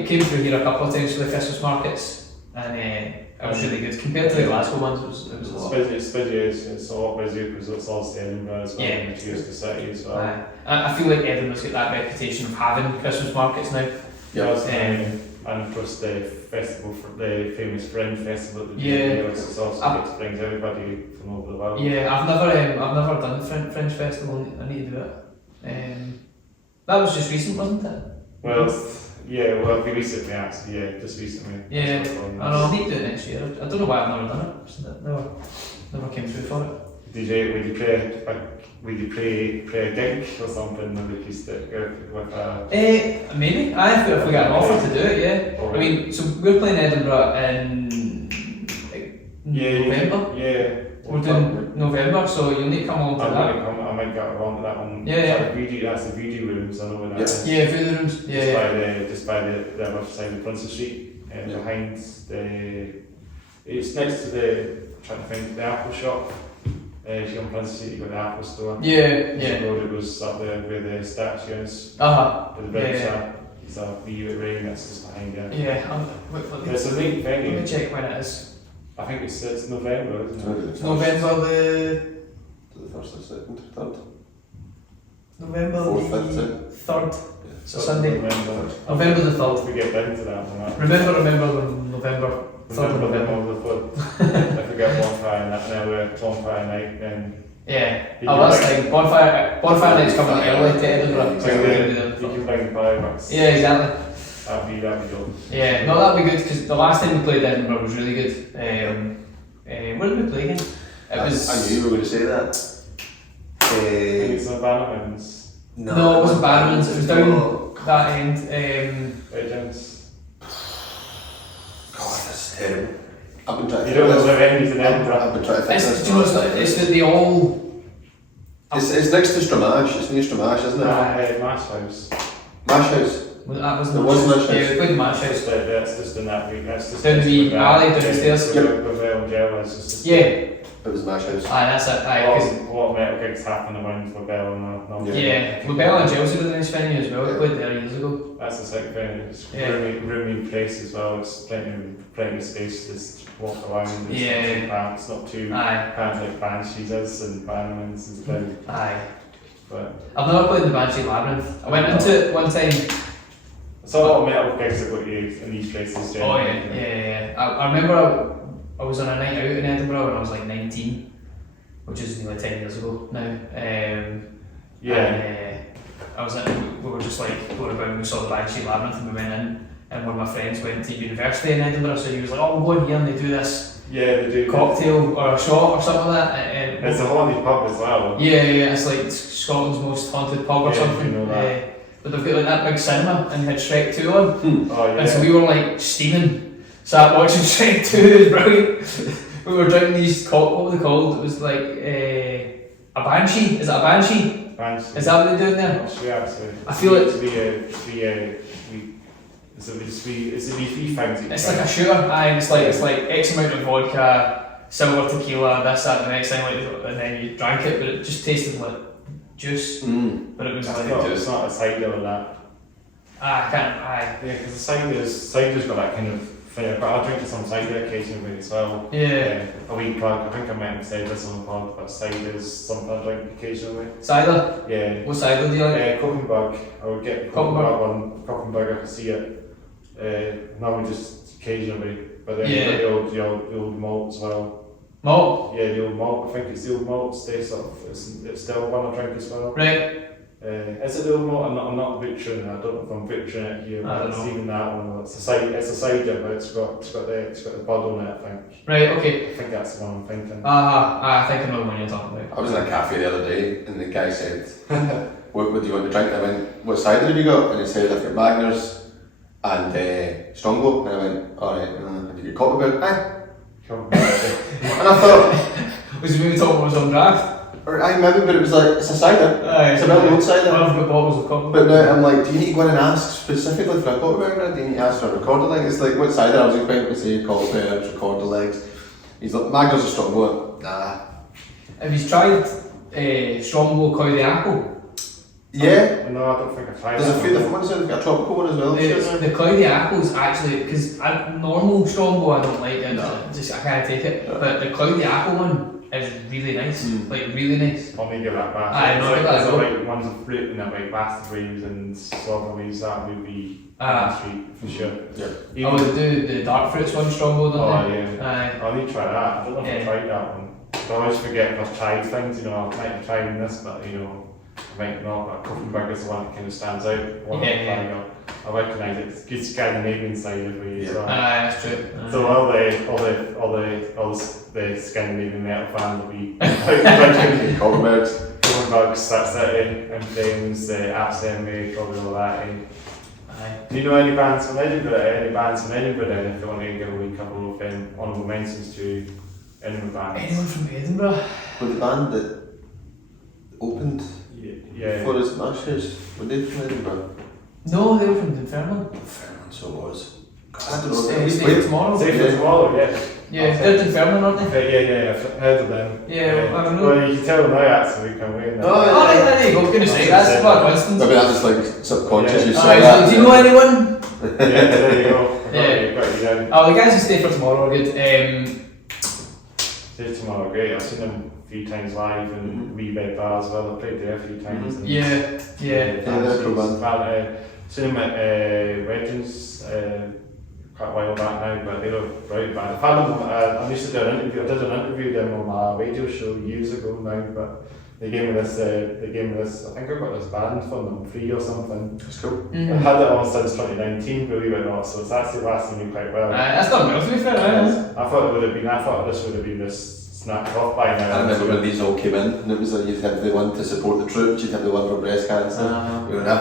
came through here a couple of times for the Christmas markets, and it was really good compared to the Glasgow ones. It was a lot. It's busy. It's a lot busier because it's all Edinburgh as well, and it's used to city as well. I feel like Edinburgh's got that reputation of having Christmas markets now. And of course the festival, the famous Fringe Festival that it's also brings everybody from over the world. Yeah, I've never done the Fringe Festival. I need to do it. That was just recent, wasn't it? Well, recently actually. Just recently. Yeah, I know. I need to do it next year. I don't know why I've never done it. Just never came through for it. would you play a gig or something with acoustic with a? Maybe. If we get an offer to do it, yeah. I mean, so we're playing Edinburgh in November. Yeah. We're doing November, so you'll need to come along to that. I might get along to that one. Yeah. That's the Voodoo Rooms, I know where that is. Yeah, Voodoo Rooms. Yeah. Just by the other side of Princes Street, behind the. It's next to the. I'm trying to think the Apple shop. If you're on Princes Street, you've got the Apple store. Yeah. The road it goes up there where the statue is. The bread shop. It's a wee rain that's just behind there. Yeah. It's a neat venue. Let me check when it is. I think it's November, isn't it? It's November the 1st or 2nd or 3rd. November 4th, the 3rd. It's a Sunday. November the 3rd. We get down to that one. Remember November 3rd. November the 3rd. If we get bonfire bonfire night, then. Yeah. That's like bonfire night's coming early to Edinburgh. You can bring $5. Yeah, exactly. That'd be dope. Yeah, no, that'd be good because the last time we played Edinburgh was really good. Where did we play again? I knew you were going to say that. I think it's the Bannerman's. No, it wasn't Bannerman's, it was down that end. Agents. God, that's terrible. I've been trying to You don't know the venues in Edinburgh. I've been trying to think It's that they all. It's next to Stramash, it's near Stramash, isn't it? Mash House. Mash House. That was There was Mash House. Yeah, we played Mash House. That's just in that week. That's just down the alley downstairs. Yeah. It was Mash House. That's it. A lot of metal gigs happen around for Bell and Bell and Chelsea was a nice venue as well. We played there years ago. That's a sick venue. It's roomy place as well. It's plenty of space to just walk around. It's not too kind of like Banshees is and Bannerman's and stuff. But I've never played the Banshee Labyrinth. I went into it one time. It's a lot of metal gigs that got you in these places. Yeah. I remember I was on a night out in Edinburgh when I was like 19, which is nearly 10 years ago now. We were just like going about and we saw the Banshee Labyrinth and we went in, and one of my friends went to university in Edinburgh, so he was like, oh, we're going here and they do this they do cocktail or a shot or something like that. It's a haunted pub as well. Yeah, it's like Scotland's most haunted pub or something. You know that. But they've got like that big cinema and they had Shrek 2 on. And so we were like steaming, sat watching Shrek 2, it was brilliant. We were drinking these what were they called? It was like a Banshee. Is it a Banshee? Banshee. Is that what they're doing there? I feel like it's a wee things. It's like a shooter, and it's like X amount of vodka, silver tequila, this, that, and the next thing, and then you drank it, but it just tasted like juice. But it was it's not a cider or that. Yeah, because the cider's got that kind of thing. But I'll drink some cider occasionally as well. Yeah. A wee plug. I think I might have said this on the pod, but cider's something I drink occasionally. Cider? Yeah. What cider do you like? Koppenberg. I would get Koppenberg. I can see it. Normally just occasionally, but then the old malt as well. Malt? Yeah, the old malt. I think it's the old malt. It's still one I drink as well. Right. Is it the old malt? I'm not butchering it. I don't know if I'm butchering it here. I don't know. It's even that one. It's a cider, but it's got the bud on it, I think. Right, okay. I think that's the one I'm thinking. I think I know the one you're talking about. I was in a cafe the other day and the guy said, what do you want to drink? And I went, what cider have you got? And he said, I've got Magners and Strongbow. And I went, alright, and you get Koppenberg? And I thought, was maybe talking about some draft? Or maybe, but it was like, it's a cider. It's a well-known cider. I've got bottles of Koppenberg. But now I'm like, do you need to go in and ask specifically for a Koppenberg now? Do you need to ask for a recorder leg? It's like, what cider? I was expecting to say Koppenberg, recorder legs. He's like, Magners or Strongbow? Nah. Have you tried Strongbow Coy the Apple? Yeah. No, I don't think I've tried There's a few different ones, there's got a tropical one as well. The Cloudy Apple's actually, because normal Strongbow I don't like it, I can't take it, but the Cloudy Apple one is really nice, like really nice. I'll maybe give that back. There's like ones of fruit and like raspberries and strawberries, that would be sweet for sure. Yeah. They do the dark fruits one Strongbow, don't they? I'll need to try that. I don't know if I've tried that one. I always forget if I've tried things, I might have tried this, but I might not. Koppenberg is the one that kind of stands out. I recognise it. It's good Scandinavian side of me as well. That's true. So all the Scandinavian metal fans will be like Barbers. Barbers, that's it, and Flames, Abstemmy, probably all that. Aye. Do you know any bands from Edinburgh? Then, if you want to give a couple of honourable mentions to Edinburgh bands. Anyone from Edinburgh? Well, the band that opened Yeah. for us Masters, were they from Edinburgh? No, they were from Dunfermline. Dunfermline, so it was. God, I Stay don't know. for tomorrow. Stay for tomorrow, yeah. Yeah, they're Dunfermline, aren't they? Yeah, I've heard of them. Yeah, I don't know. Well, you can tell them now actually, can we? Oh, there you go. I was going to say, that's quite a coincidence. Maybe that was like subconscious, you saw Alright, that. so do you know anyone? Yeah, there you go. Yeah. Got you down. Oh, the guys who Stay for Tomorrow are good. Stay tomorrow, great. I've seen them a few times live and Rebed Bar as well. I've played there a few times. And Yeah. they're a cool band. Seen them at Regents quite a while back now, but they were right bad. I've had them, I used to do an interview, I did an interview with them on my radio show years ago now, but they gave me this, I think I got this band from them, free or something. That's cool. I had it on since 2019, believe it or not, so it's actually lasting me quite well. That's not well, to be fair, I thought this would have been this snapped off by now. I remember when these all came in, and it was like you'd have the one to support the troops, you'd have the one for breast cancer.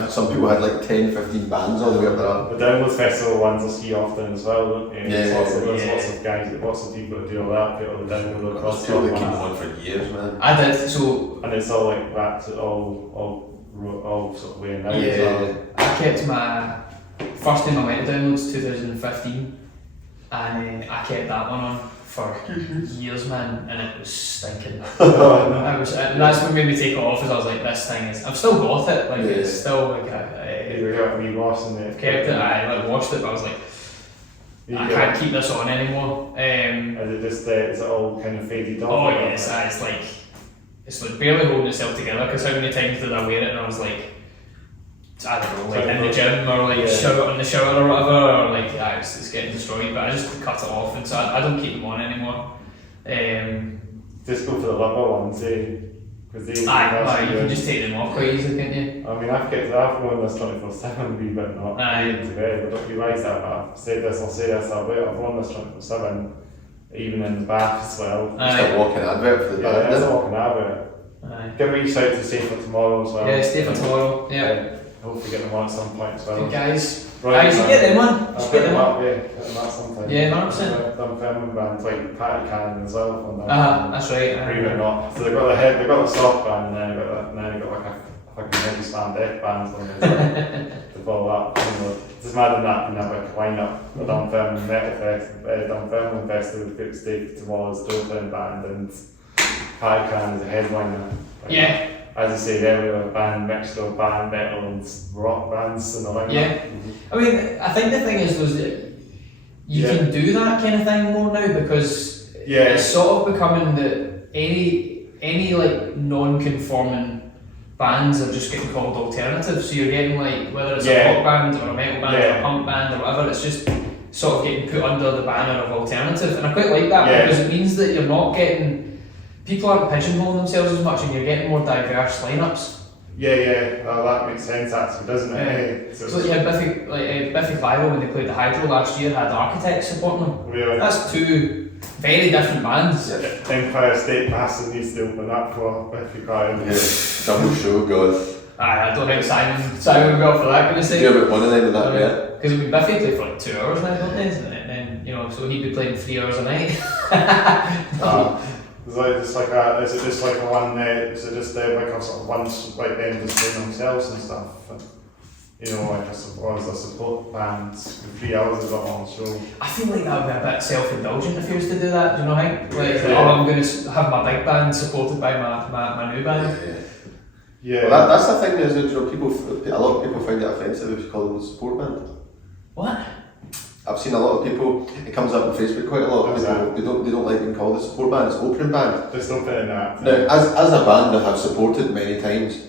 Some people had like 10, 15 bands all the way up there. The Download Festival ones I see often as well, don't you? Yeah, There's lots of guys, lots of people that do all that, put all the Download across People that keep them on for years, man. I did, so and it's all like that, all sort of wearing out as Yeah. well. I kept my first time I went to Downloads 2015, and I kept that one on for years, man, and it was stinking. And that's what made me take it off, as I was like, this thing is, I've still got it, like it's still like You got me washing it. I've kept it, I like washed it, but I was like, I can't keep this on anymore. Is it just is it all kind of faded off? Oh yes, it's like barely holding itself together, because how many times did I wear it and I was like, I don't know, like in the gym or like in the shower or whatever, or like it's getting destroyed, but I just cut it off, and so I don't keep them on anymore. Just go for the rubber ones, eh? Because you can just take them off quite easily, can't you? I mean, I've worn this 24/7 wee bit not to bed. I don't realise that, but I'll say this, I've worn this 24/7, even in the bath as well. Just a walking advert for the band. Yeah, it's a walking advert. Give me a shout to Stay for Tomorrow as well. Yeah, Stay for Tomorrow, yeah. Hopefully get them on at some point as well. Good guys. Right, you should get them on. I'll get them up, get them up sometime. Yeah, 100%. Dunfermline bands like Patty Cannon as well. From that's right. Believe it or not. So they've got the soft band, and then they've got like a fucking heavy slam death band on it to follow up. It's mad in that like line-up for Dunfermline Dunfermline Festival with Put Stake Tomorrow's Dolphin band and Patty Cannon as a headliner. Yeah. As I said earlier, a band mixture of band metal and rock bands and the like. Yeah. I mean, I think the thing is that you can do that kind of thing more now, because it's sort of becoming that any like non-conforming bands are just getting called alternative. So you're getting like, whether it's a rock band or a metal band or a punk band or whatever, it's just sort of getting put under the banner of alternative. And I quite like that because it means that you're not getting, people aren't pigeonholing themselves as much, and you're getting more diverse lineups. Well, that makes sense actually, doesn't it? So Biffy Clyro, when they played the Hydro last year, had Architects supporting them. Really? That's two very different bands. Empire State Massive needs to open up for Biffy Clyro. Yeah, double show, God. I don't think Simon would go for that kind of thing. Yeah, but one of them with that, Because Biffy played for like 2 hours now, don't they? And then, so he'd be playing 3 hours a night. Is it just like a sort of one, like them just playing themselves and stuff? Like as a support band with 3 hours of it on show. I feel like that would be a bit self-indulgent if he was to do that, do you know what I mean? I'm going to have my big band supported by my new band. Yeah. Well, that's the thing is that a lot of people find it offensive if you call them a support band. What? I've seen a lot of people, it comes up on Facebook quite a lot, they don't like being called a support band, it's opening band. There's no fit in that. Now, as a band I have supported many times,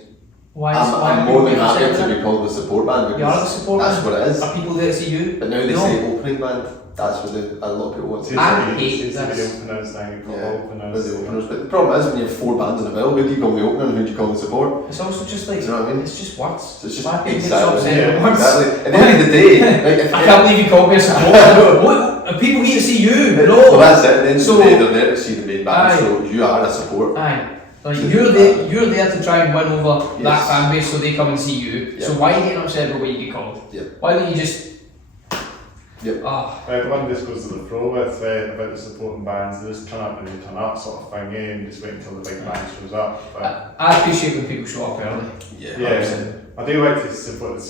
I'm more than happy to be called the support band because you are the support that's band? what it is. Are people there to see you? But now they say opening band. That's what a lot of people want to I see. hate seems to be this. the openers now. You've got Yeah, openers. the openers. But the problem is when you have 4 bands in a bill, who do you call the opener and who do you call the support? It's also just like, Do you know what I mean? it's just words. So it's just Why people exactly, stop saying yeah, words? exactly. At the end of the day, like, if I can't believe you called me a support. What? Are people here to see you? No. well, that's it. At the end of So- the day, they're there to see the main band, Aye. so you are a support. Aye. Like you're there to try and win over that Yes. fan base so they come and see you. Yeah. So why are you getting upset about what you get called? Yeah. Why don't you just Yep. The one this goes to the pro with about the supporting bands, they just turn up and they turn up sort of thing, and just wait until the big band shows up. But I appreciate when people show up early. Yeah. yeah, I do like to support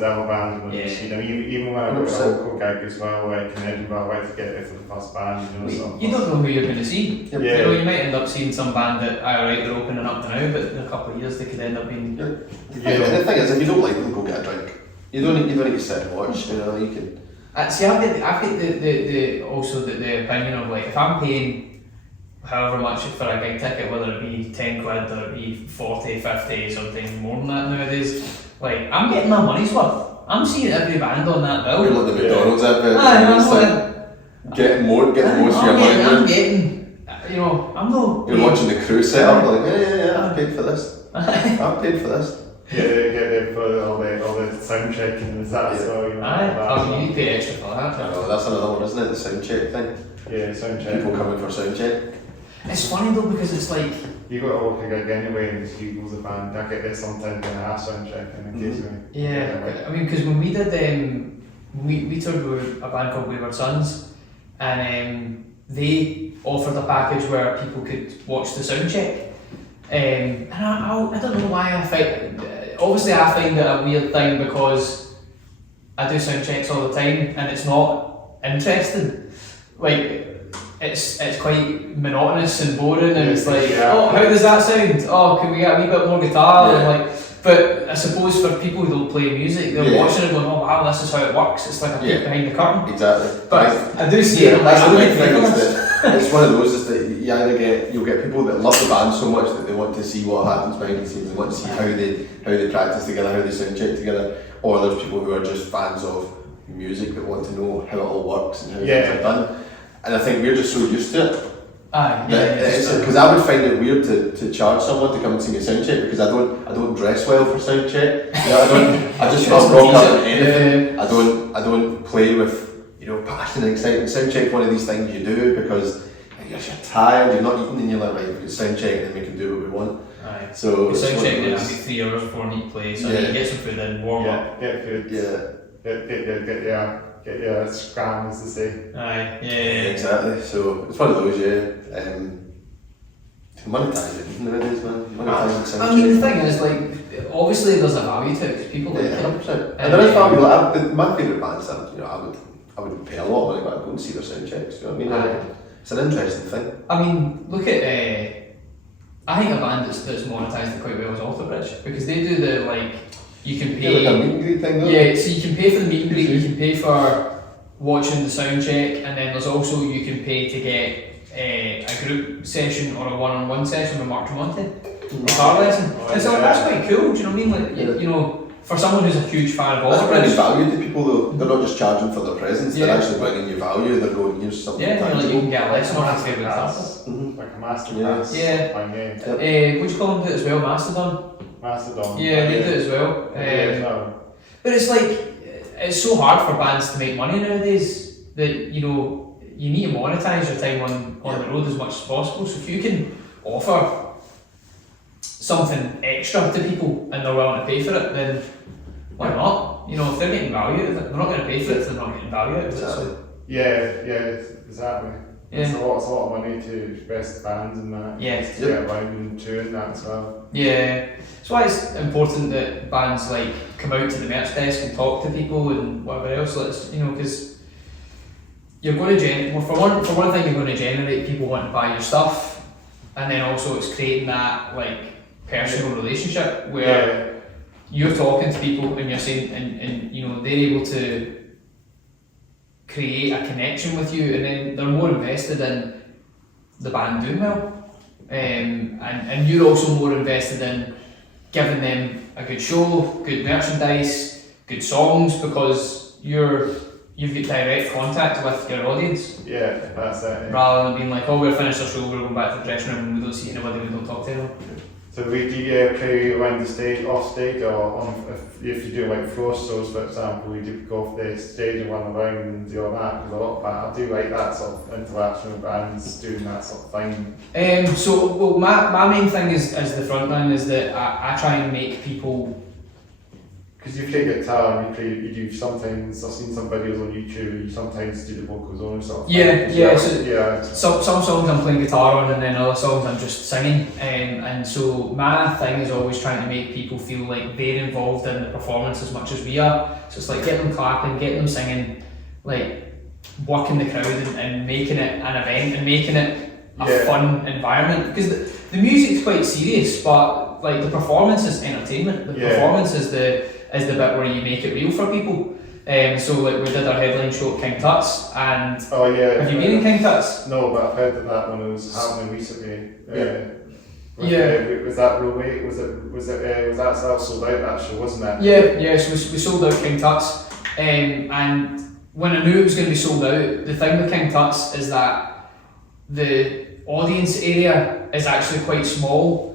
the other band when Yeah. you know, even when I go to a local gig as well, like in Edinburgh, I like to get there for the first band, you know, sort of You don't know who you're going to see. Yep. Yeah. You know, you might end up seeing some band that, alright, they're opening up now, but in a couple of years they could end up being. And the thing is, if you don't like them, go get a drink. You don't need to sit and watch. You know, you can. See, I've got the also the opinion of like, if I'm paying however much for a gig ticket, whether it be 10 quid or it be 40, 50, something more than that nowadays, like, I'm getting my money's worth. I'm seeing every band on that bill. You're like the McDonald's advert. Aye, It's I'm like, get the most for your money. I'm getting, you know, I'm no. You're watching the crew set up. You're like, yeah, I paid for this. I paid for this. get there for all the sound checking and that as well, you know. Aye, that. I mean, you pay extra for that. I know, that's another one, isn't it? The sound check thing. Yeah, sound check. People coming for sound check. It's funny though because it's like, You got to work a gig anyway, and it's you as a band. I get there sometimes when I have sound check in case we. yeah, I mean, because when we did, we toured with a band called Wayward Sons, and they offered a package where people could watch the sound check. And I don't know why I find, obviously I find it a weird thing because I do sound checks all the time and it's not interesting. Like, it's quite monotonous and boring and it's like, oh, how does that sound? Oh, can we get a wee bit more guitar? Yeah. And like, but I suppose for people who don't play music, they're watching it going, oh wow, this is how it works. It's like a peek behind the curtain. Exactly. But I do see it. I'm like, That's I the don't big thing. think Is it's- that it's one of those is that you either you'll get people that love the band so much that they want to see what happens behind the scenes. They want to see how they practice together, how they sound check together. Or there's people who are just fans of music that want to know how it all works and how things are done. And I think we're just so used to it. Aye, Because I would find it weird to charge someone to come and sing a sound check because I don't dress well for sound check. You know, I just rock up and anything. I don't play with passion and excitement. Sound check one of these things you do because you're tired, you're not eating, and you're like, right, we can sound check and then we can do what we want. Aye. So the sound it's check one then of has to those- be 3 hours before we need to play, so Yeah. you get some food in, warm up. Get food. Yeah. Get your scram, as they say. Aye, yeah. Exactly. So it's one of those, monetize it nowadays, man. Monetize sound I mean, the check. thing is, like, obviously there's a value to it because people like Yeah, it. 100%. And there is value. Like, my favourite bands, I would pay a lot of money, but I'd go and see their sound checks. You know what I mean? Aye. It's an interesting thing. I mean, look at, I think a band that's monetised it quite well is Outtakes because they do the, like, you can pay. Yeah, like a meet and greet thing, though. Yeah, so you can pay for the meet and greet, you can pay for watching the sound check, and then there's also you can pay to get a group session or a one-on-one session with Mark Tremonti, guitar lesson. And so that's quite cool, do you know what I mean? Like, you know, for someone who's a huge fan of That's bringing Outtakes. value to people though. They're not just charging for their presence, Yeah. they're actually bringing you value. They're going, here's something Yeah, like you tangible. can get a lesson off your favourite guitar. Like a masterclass. Yeah. Fine, yeah. What do you call them do it as well? Mastodon? Mastodon. Yeah, they do it as well. But it's like, it's so hard for bands to make money nowadays that, you know, you need to monetise your time on the road as much as possible. So if you can offer something extra to people and they're willing to pay for it, then why not? You know, if they're getting value out of it, they're not going to pay for it if they're not getting value out of it. So, Exactly. It's a lot of money to best bands and that. Yeah. To get around and touring that as well. yeah. That's why it's important that bands like come out to the merch desk and talk to people and whatever else. Let's, you know, because you're going to for one thing, you're going to generate people wanting to buy your stuff, and then also it's creating that like personal relationship where you're talking to people and you're saying, and you know, they're able to create a connection with you, and then they're more invested in the band doing well, and you're also more invested in giving them a good show, good merchandise, good songs, because you're you've got direct contact with your audience. Yeah, that's it. Yeah. Rather than being like, oh, we're finished our show, we're going back to the dressing room and we don't see anybody, we don't talk to anyone. So do you play around the stage, off stage, or if you do like floor shows, for example, you do go off the stage and run around and do all that? Because a lot of I do like that sort of interaction with bands, doing that sort of thing. So my main thing is as the frontman is that I try and make people. Because you play guitar and you do sometimes, I've seen some videos on YouTube, you sometimes do the vocals on and stuff. Some songs I'm playing guitar on and then other songs I'm just singing. And so my thing is always trying to make people feel like they're involved in the performance as much as we are. So it's like getting them clapping, getting them singing, like working the crowd and making it an event and making it a fun environment. Because the music's quite serious, but like the performance is entertainment. The performance is the bit where you make it real for people. So like we did our headline show at King Tut's and have you been in King Tut's? No, but I've heard that one was happening recently. Was that row 8? Was that sold out that show, wasn't it? So we sold out King Tut's. And when I knew it was going to be sold out, the thing with King Tut's is that the audience area is actually quite small.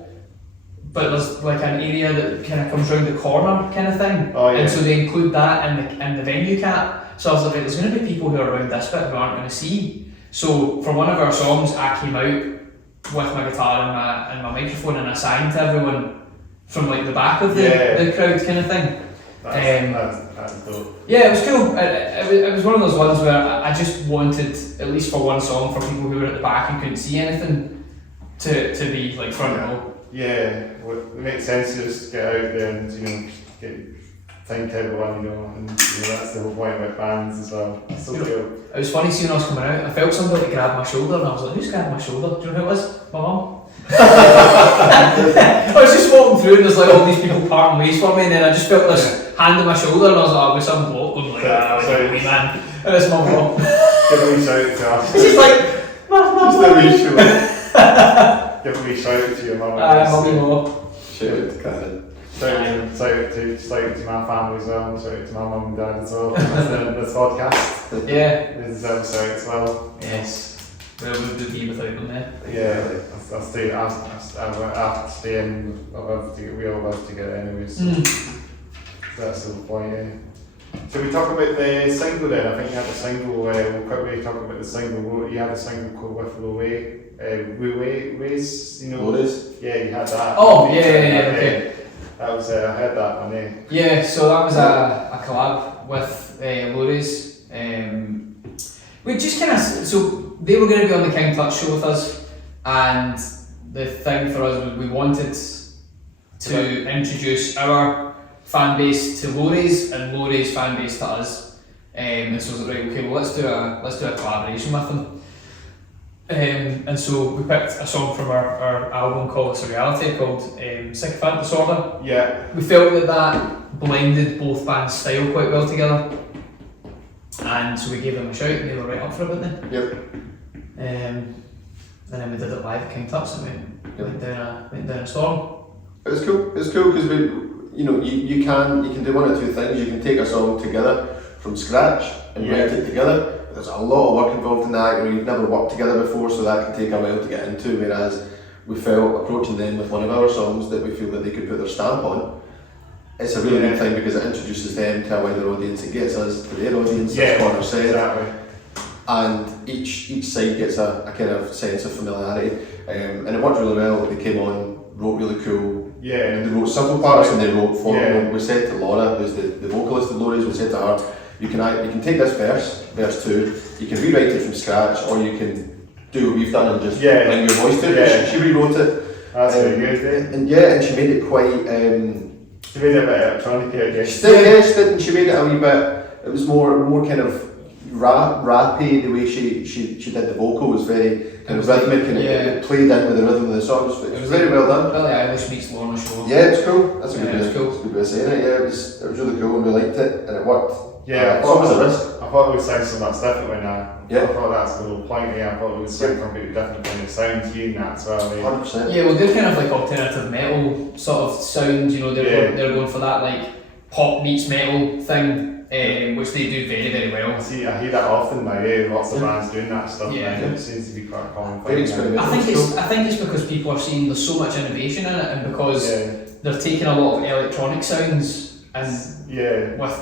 But there's like an area that kind of comes round the corner kind of thing. And so they include that in the venue cap. So I was like, there's going to be people who are around this bit who aren't going to see. So for one of our songs, I came out with my guitar and my microphone and I sang to everyone from like the back of the crowd kind of thing. That's dope. Yeah, it was cool. It was one of those ones where I just wanted, at least for one song, for people who were at the back and couldn't see anything, to be like front row. Yeah, well, it makes sense to just get out there and thank everyone, and that's the whole point about bands as well. That's so cool. It was funny seeing us coming out. I felt somebody grab my shoulder and I was like, who's grabbed my shoulder? Do you know who it was? My mum. I was just walking through and there's like all these people parting ways for me and then I just felt this hand on my shoulder and I was like, with some bloke going like, wee man. And it's my mum. Give a wee shout out to us. She's like, just a wee shout. Give a wee shout out to your mum. Mummy Mo. Shout out to Karen. Shout out to my family as well, and shout out to my mum and dad as well. This podcast. Yeah. This is episode as well. Yes. Where would we be without them then? Yeah, I'll stay. I have to stay in. We all love together anyway. So that's the point. Yeah. So we talk about the single then. I think you had a single. We'll quickly talk about the single. You had a single called with Lowe. Ways, you know. Lodes? Yeah, you had that. Oh, yeah, okay. That was, I heard that one, eh? Yeah, so that was a collab with Lodes. We just kind of, so they were going to be on the King Tut's show with us, and the thing for us was we wanted to introduce our fan base to Lodes and Lodes fan base to us. And so I was like, right, okay, well let's do a collaboration with them. And so we picked a song from our album called It's a Reality called Sycophant Disorder. Yeah. We felt that blended both bands' style quite well together. And so we gave them a shout and they were right up for it, weren't they? Yep. And then we did it live at King Tut's and we went down a storm. It was cool because you can do one of two things. You can take a song together from scratch and write it together. There's a lot of work involved in that. You've never worked together before, so that can take a while to get into. Whereas we felt approaching them with one of our songs that we feel that they could put their stamp on. It's a really good thing because it introduces them to a wider audience. It gets us to their audience, as Connor said. Exactly. And each side gets a kind of sense of familiarity. And it worked really well. They came on, wrote really cool. Yeah. And they wrote simple parts and they wrote for them. We said to Laura, who's the vocalist of Lodes, we said to her, you can take this verse 2, you can rewrite it from scratch, or you can do what we've done and just bring your voice to it. Yeah. She rewrote it. That's very good, eh? And she made it quite... she made it a bit electronic, I guess. She did, and she made it a wee bit... It was more kind of rappy, the way she did the vocal was very kind of rhythmic, and it played in with the rhythm of the song. It was very well done. Billie Eilish meets Lorna Shore. Yeah, it's cool. That's a good way of saying it. Yeah, it was really cool and we liked it and it worked. Yeah, I thought it was a risk. I thought it would sound so much different when I thought that's the whole point. I thought it would sound completely different when it sounds to you and that as well. 100%. Yeah, well, they're kind of like alternative metal sort of sound. You know, they're going for that like pop meets metal thing, which they do very, very well. I hear that often now, lots of bands doing that stuff now. It seems to be quite a common thing. I think it's because people are seeing there's so much innovation in it, and because they're taking a lot of electronic sounds, and with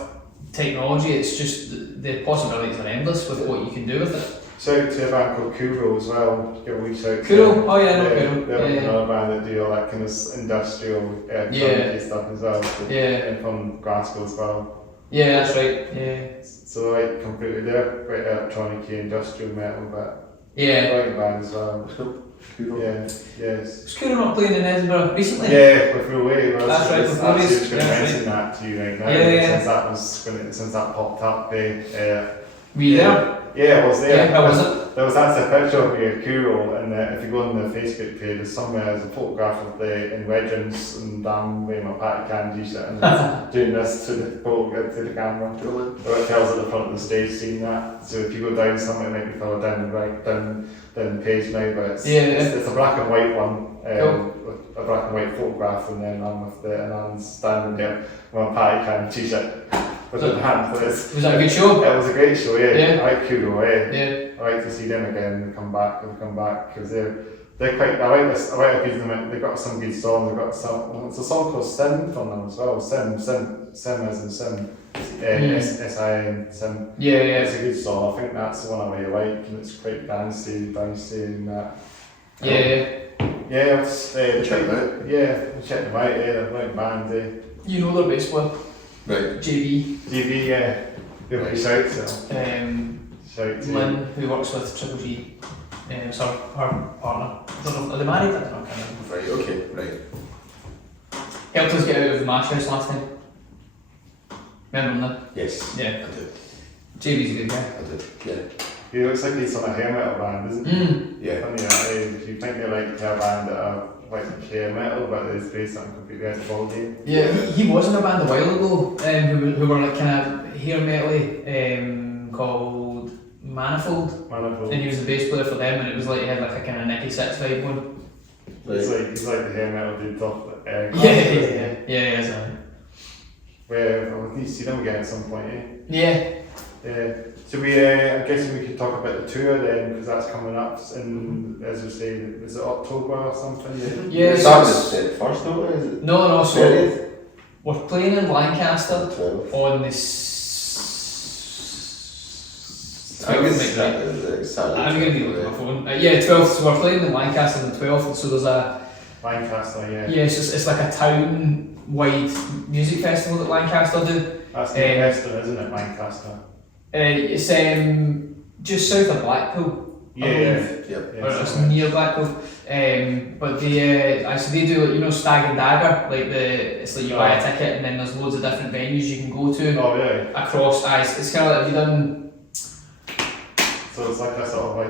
technology, it's just the possibilities are endless with what you can do with it. Shout out to a band called Kuro as well. Give a wee shout. Kuro? Oh yeah, no, Kuro. They're another band that do all that kind of industrial electronic stuff as well. So and from Glasgow as well. Yeah, that's right. Yeah. So like completely, they're quite electronic industrial metal, but yeah, right band as well. Let's go. Kuro. Yes. Was Kuro not playing in Edinburgh recently? Yeah, with Full Way. Well, that's right. I was just going to mention that to you right now. Since that popped up, were you there? Yeah, I was there. Yeah, how was it? There was actually a picture of me at Kuro, and if you go on the Facebook page, there's a photograph of the in Wedgins, and I'm wearing my Patty Can t-shirt and doing this to the camera. So it tells at the front of the stage, seeing that. So if you go down somewhere, it might be further down the page now, but it's a black and white one, with a black and white photograph, and then I'm standing there with my Patty Can t-shirt. Was that a good show? It was a great show, yeah. I like Kuro, I like to see them again and come back because they're quite. I like this. I like a good. They've got some good songs. They've got some. It's a song called Sim from them as well. Sim as in Sim. S-I-M, Sim. Yeah. It's a good song. I think that's the one I really like, and it's quite dancey and that. Check them out. Check them out. They're like band. You know their bass player. Right. JB, They'll be shout Lynn, who works with Triple G, so her partner. I don't know, are they married? I don't know, I can't remember. Right, okay, right. Helped us get out of the Mash House last time. Remember him? Yes. Yeah. I did. JB's a good guy. I did, yeah. He looks like he's on a hair metal band, isn't he? Yeah. Funny, if you think they like hair band that are like hair metal, but it's based on completely out of ball game. Yeah, he was in a band a while ago, who were like kind of hair metal, called Manifold. And he was the bass player for them, and it was like he had like a kind of Nicky Six vibe one. Right. He's like the hair metal dude top. Yeah. Where we need to see them again at some point, Yeah. So I'm guessing we could talk about the tour then, because that's coming up in, as we say, is it October or something? Yeah. It started first, no? Is it? No, so we're playing in Lancaster on the I'm going to be looking at my phone. 12th, so we're playing in Lancaster on the 12th, so there's a... Lancaster, yeah. Yeah, it's like a town-wide music festival that Lancaster do. That's the Western, isn't it, Lancaster? It's just south of Blackpool. It's near Blackpool. But they do Stag and Dagger, it's like you buy a ticket and then there's loads of different venues you can go to. Oh really? Across it's kind of like, have you done? So it's like a sort of a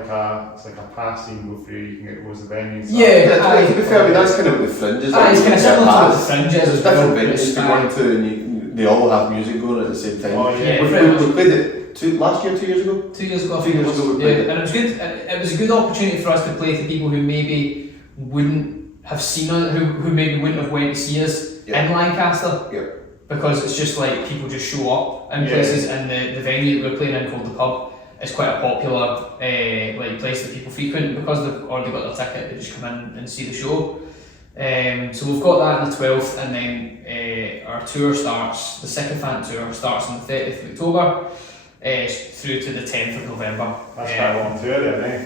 pass you can go through, you can get loads of venues. To be fair, that's kind of what the Fringe is. It's kind of similar to what the Fringe is. There's different venues to go into and they all have music going at the same time. Oh yeah. We played it last year, 2 years ago? 2 years ago. 2 years ago we played it. And it was good. It was a good opportunity for us to play to people who maybe wouldn't have seen us, who maybe wouldn't have went to see us in Lancaster. Yep. Because it's just like people just show up in places, and the venue that we're playing in called the Pub is quite a popular place that people frequent because they've already got their ticket. They just come in and see the show. So we've got that on the 12th, and then our tour starts. The Sycophant tour starts on the 30th of October. Through to the 10th of November. That's quite a long tour then, eh?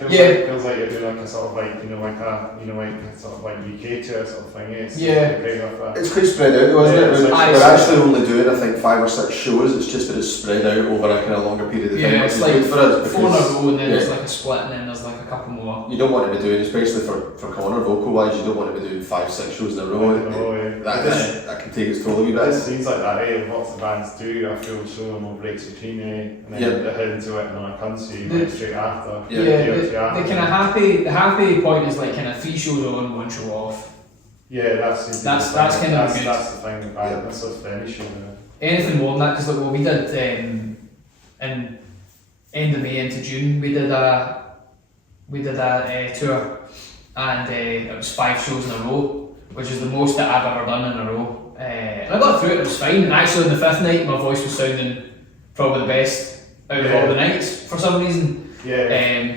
Feels like you're doing like a sort of like a sort of like UK tour sort of thing, eh? It's quite spread out though, isn't it? We're actually only doing, I think, 5 or 6 shows. It's just that it's spread out over a kind of longer period of time. Yeah, it's like good for us 4 in a row, and then there's like a split, and then there's like a couple more. You don't want to be doing, especially for Connor vocal wise, you don't want to be doing 5-6 shows in a row. That can take its toll a wee bit. It seems like that, eh? Lots of bands do a full show and no breaks between, and then they head into it in a country straight after. The happy point is like kind of 3 shows on, 1 show off. Yeah, that's kind of good. That's the thing about that's what's the issue. Anything more than that, because we did in end of May into June, we did a tour, and it was 5 shows in a row, which is the most that I've ever done in a row. and I got through it. It was fine. And actually, on the 5th night, my voice was sounding probably the best out of all the nights for some reason.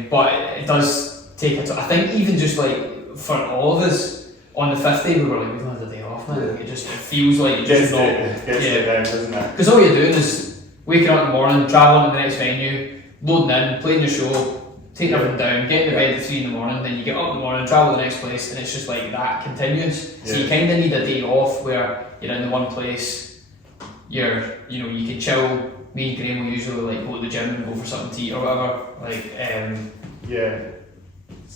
But it does take a I think even just like for all of us on the 5th day, we were like, we've had a day off, man. Like, it feels like it just not. Doesn't it? Because all you're doing is waking up in the morning, travelling to the next venue, loading in, playing your show, taking everything down, getting to bed at 3 in the morning, then you get up in the morning, travel to the next place, and it's just like that continues. So you kind of need a day off where you're in the one place, you can chill. Me and Graham will usually like go to the gym and go for something to eat or whatever.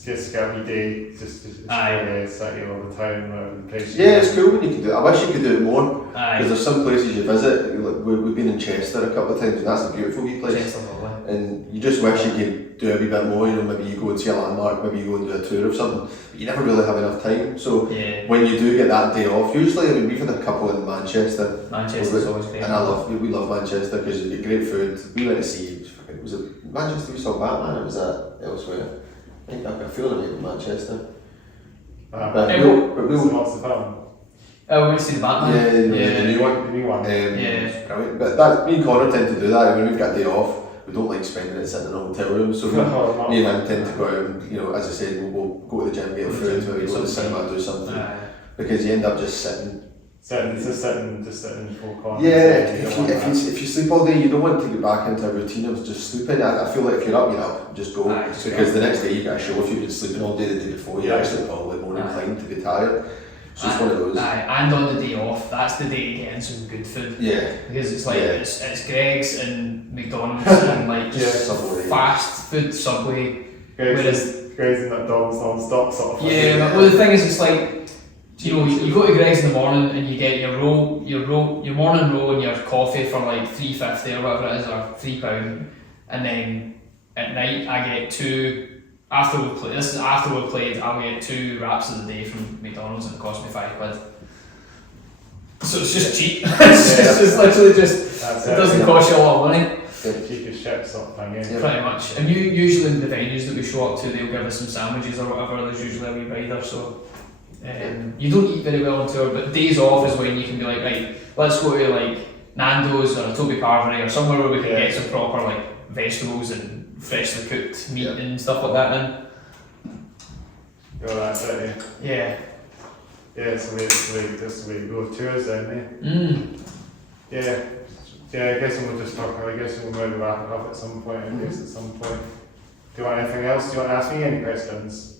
It's got every day, just sat here all the time. It's cool when you can do it. I wish you could do it more. Because there's some places you visit, like we've been in Chester a couple of times, and that's a beautiful wee place. Chester's lovely. And you just wish you could do a wee bit more, maybe you go and see a landmark, maybe you go and do a tour of something, but you never really have enough time. So when you do get that day off, usually, we've had a couple in Manchester. Manchester's always great. And we love Manchester because you get great food. We went to see, was it Manchester we saw Batman, or was that elsewhere? I think I feel like in Manchester. What's the film? We went to see the Batman. The new one. Brilliant. But me and Connor tend to do that. When we've got a day off, we don't like spending it sitting in a hotel room. So me and him tend to go out and, as I said, we'll go to the gym, get food, maybe go to the cinema, do something. Because you end up just sitting. Just sitting in full corner. If you sleep all day, you don't want to get back into a routine of just sleeping. I feel like if you're up, just go. Because the next day you got a show. If you've been sleeping all day the day before, you're actually probably more inclined to be tired. So it's one of those. And on the day off, that's the day to get in some good food. Because it's like it's Greg's and McDonald's and like just fast food, Subway. Greg's and McDonald's non-stop sort of thing. Well the thing is, it's like, you go to Greg's in the morning and you get your morning roll and your coffee for like $3.50 or whatever it is, or £3, and then at night I get two. After we've played, I'll get 2 wraps of the day from McDonald's, and it costs me £5. So it's just cheap. It's literally just it doesn't cost you a lot of money. Cheap as shit sort of thing. Pretty much. And usually in the venues that we show up to, they'll give us some sandwiches or whatever. There's usually a wee rider, so. You don't eat very well on tour, but days off is when you can be like, right, let's go to like Nando's or a Toby Carvery or somewhere where we can get some proper like vegetables and freshly cooked meat and stuff like that in. That's it, that's the way you go tours then, I guess we'll just talk, I guess we'll maybe wrap it up at some point, Do you want anything else? Do you want to ask me any questions?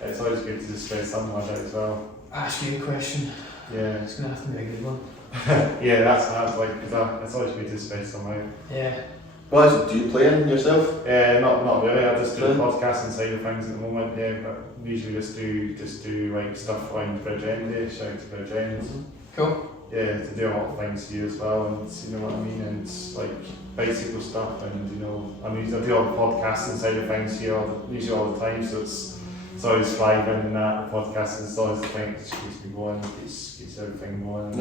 It's always good to just stress something like that as well. Ask you a question. It's going to have to be a good one. that's like, because it's always good to stress something out. Well, do you play in yourself? Not really. I just do the podcasting side of things at the moment. But we usually just do like stuff like Bridge End Day, shout out to Bridge End. Cool. To do a lot of things here as well, and you know what I mean, and like bicycle stuff, and I do all the podcasting side of things here usually all the time. So it's always thriving in that. Podcasting is always the thing that keeps me going, keeps everything going.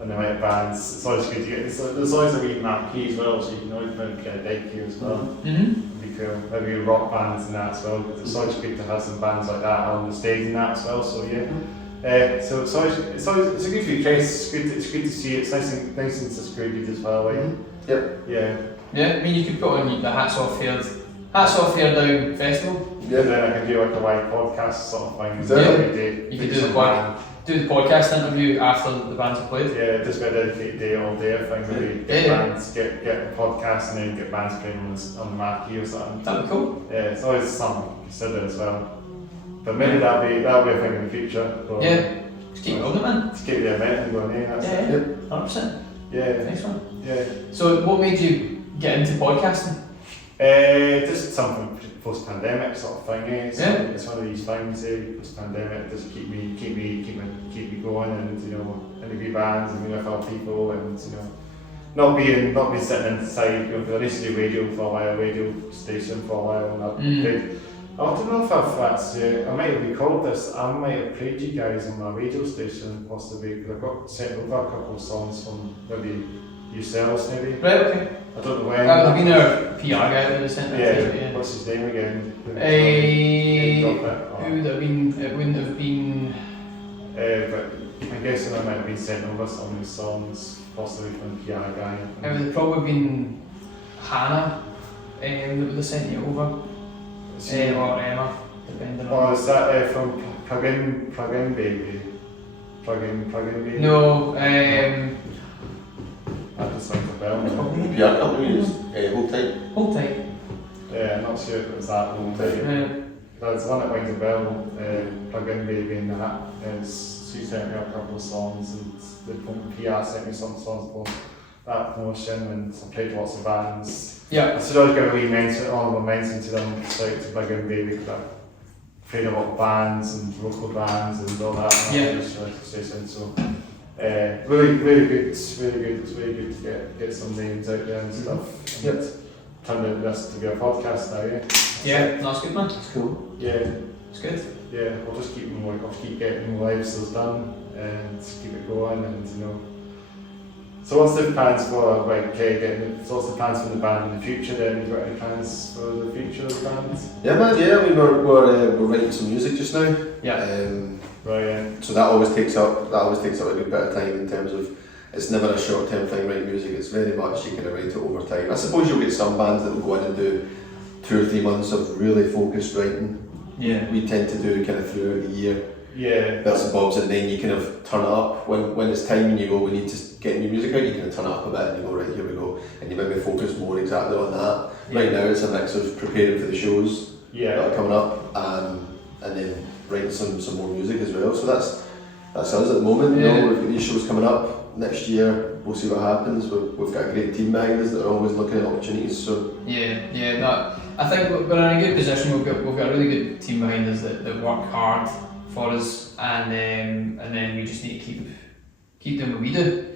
And the right bands, it's always good to get. There's always a wee marquee as well, so you can always get a dig here as well. Be cool. Maybe rock bands and that as well. But it's always good to have some bands like that on the stage and that as well. So so it's a good few trace. It's good to see. It's nice and secluded as well. I mean, you could put on the Hats Off Here Down festival. Then I can do like a live podcast sort of thing. You could do the podcast interview after the bands have played. Just be a dedicated day all day thing. Maybe bands, get a podcast, and then get bands playing on the marquee or something. That'd be cool. It's always something to consider as well. But maybe that'll be a thing in the future. Just keep going, man. Just keep the event going. 100%. Nice one. So what made you get into podcasting? Just something post-pandemic sort of thing. It's one of these things. Post-pandemic, just keep me going, and interview bands and with other people, and not being sitting inside. I used to do radio for a while, radio station for a while, and I don't know if that's. I might have recalled this. I might have played you guys on my radio station possibly, because I got sent over a couple of songs from maybe yourselves, maybe. Right. Okay. I don't know when. That would have been our PR guy that was sent it to you. What's his name again? Who would have been? It wouldn't have been. But I'm guessing I might have been sent over some of the songs, possibly from the PR guy. It would have probably been Hannah that would have sent you over, or Emma, depending on. Oh, is that from Plug-in Baby? Plug-in Baby? No, that just rings a bell. PR company is Hold Tight. Hold Tight. Yeah, I'm not sure if it was that Hold Tight. There's one that rings a bell, Plug-in Baby, and that is, she sent me a couple of songs, and the PR sent me some songs for that promotion, and I played lots of bands. Yeah. So I was going to re-mention, honourable mention to them, straight to Plug-in Baby, because I played a lot of bands and local bands and all that. Yeah. So really good. It's really good to get some names out there and stuff. And turn this to be a podcast now, yeah. Yeah, that's good, man. That's cool. Yeah. It's good. Yeah, we'll just keep getting more live shows done and keep it going, and you know. So what's the plans for what's the plans for the band in the future then? Have you got any plans for the future of the band? Yeah, man. Yeah, I mean, we're writing some music just now. Yeah. Right. Yeah. So that always takes up a good bit of time in terms of, it's never a short term thing writing music. It's very much you can write it over time. I suppose you'll get some bands that will go in and do 2 or 3 months of really focused writing. Yeah. We tend to do kind of throughout the year. Yeah. Bits and bobs, and then you kind of turn it up when it's time and you go, we need to get new music out, you kind of turn it up a bit and you go, right, here we go, and you maybe focus more exactly on that. Yeah. Right now it's a mix of preparing for the shows that are Yeah. coming up, and then writing some more music as well. So that's us at the moment. Yeah. You know, we've got these shows coming up next year. We'll see what happens. We've got a great team behind us that are always looking at opportunities. So Yeah. No, I think we're in a good position. We've got a really good team behind us that work hard for us, and then we just need to keep doing what we do.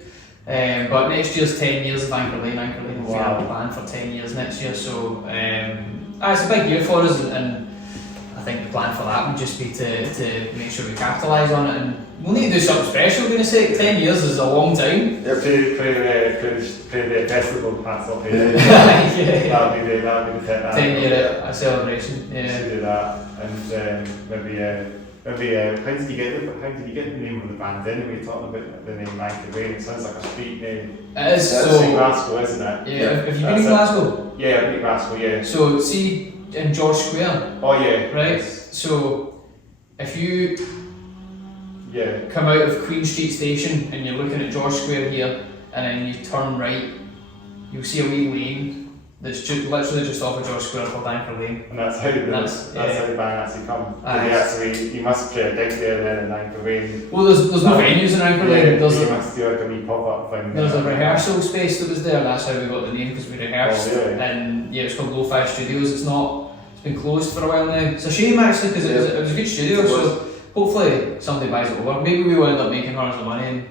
But next year's 10 years of Anchor Lane. We'll be out of the band for 10 years next year. So it's a big year for us, and I think the plan for that would just be to make sure we capitalise on it, and we'll need to do something special. We're going to say 10 years is a long time. Yep. Play the festival, that's all. Yeah. That'll be the 10 year celebration. Yeah. Yeah. Do that, and maybe how did you get the name of the band anyway? You're talking about the name Anchor Lane. It sounds like a street name. It is. That's So in Glasgow, isn't it? yeah. Have you been in Glasgow? Yeah, I've been in Glasgow. Yeah. So see in George Square, Oh yeah. right? So if you Yeah. come out of Queen Street Station and you're looking at George Square here, and then you turn right, you'll see a wee lane that's literally just off of George Square called Anchor Lane. And that's how the band actually come. You must play a gig there then in Anchor Lane. Well, there's no venues in Anchor Lane. You must do like a wee pop-up thing. There's a rehearsal space that was there. That's how we got the name, because we rehearsed. Oh, really? And yeah, it's called Lo-Fi Studios. It's been closed for a while now. It's a shame actually, because it was a good studio. So hopefully somebody buys it over. Maybe we will end up making hundreds of money and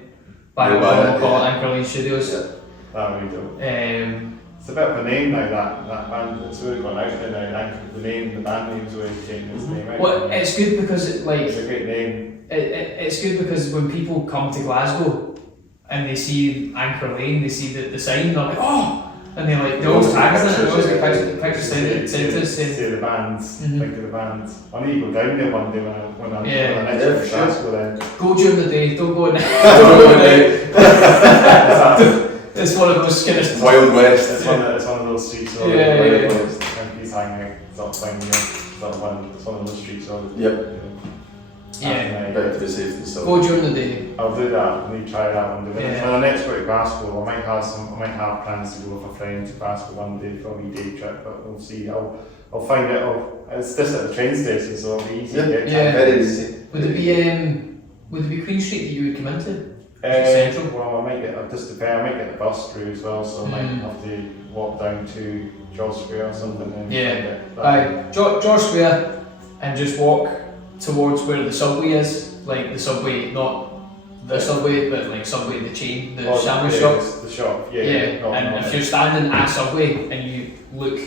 buy it over and call it Anchor Lane Studios. That would be dope. It's a bit of a name now, that band. It's really gone out there now. The band name's really changed its name out. Well, it's good because it's a great name. It's good because when people come to Glasgow and they see Anchor Lane, they see the sign, they're like, oh! And they always tag us in it, they always get pictures sent to us. Say the bands, think of the bands. I need to go down there one day when I'm next to Glasgow then. Go during the day, don't go at night. Don't go at night. It's one of those kind of Wild West. It's one of those streets. Yeah. When he's hanging out, it's not fine. It's one of those streets. Yep. Yeah. Better to be safe than sorry. Go during the day. I'll do that. I need to try that one day. Yeah. When I next go to Glasgow, I might have plans to go with a friend to Glasgow one day for a wee day trip, but we'll see. I'll find it. It's just at the train station, so it'll be easy to get. Yeah. Very easy. Would it be Queen Street that you would come into? Central? Well, I might get the bus through as well, so I might have to walk down to George Square or something. And Yeah. George Square, and just walk towards where the subway is, like the subway, not the subway, but like Subway the chain, the sandwich shop. The shop, yeah. And if you're standing at Subway and you look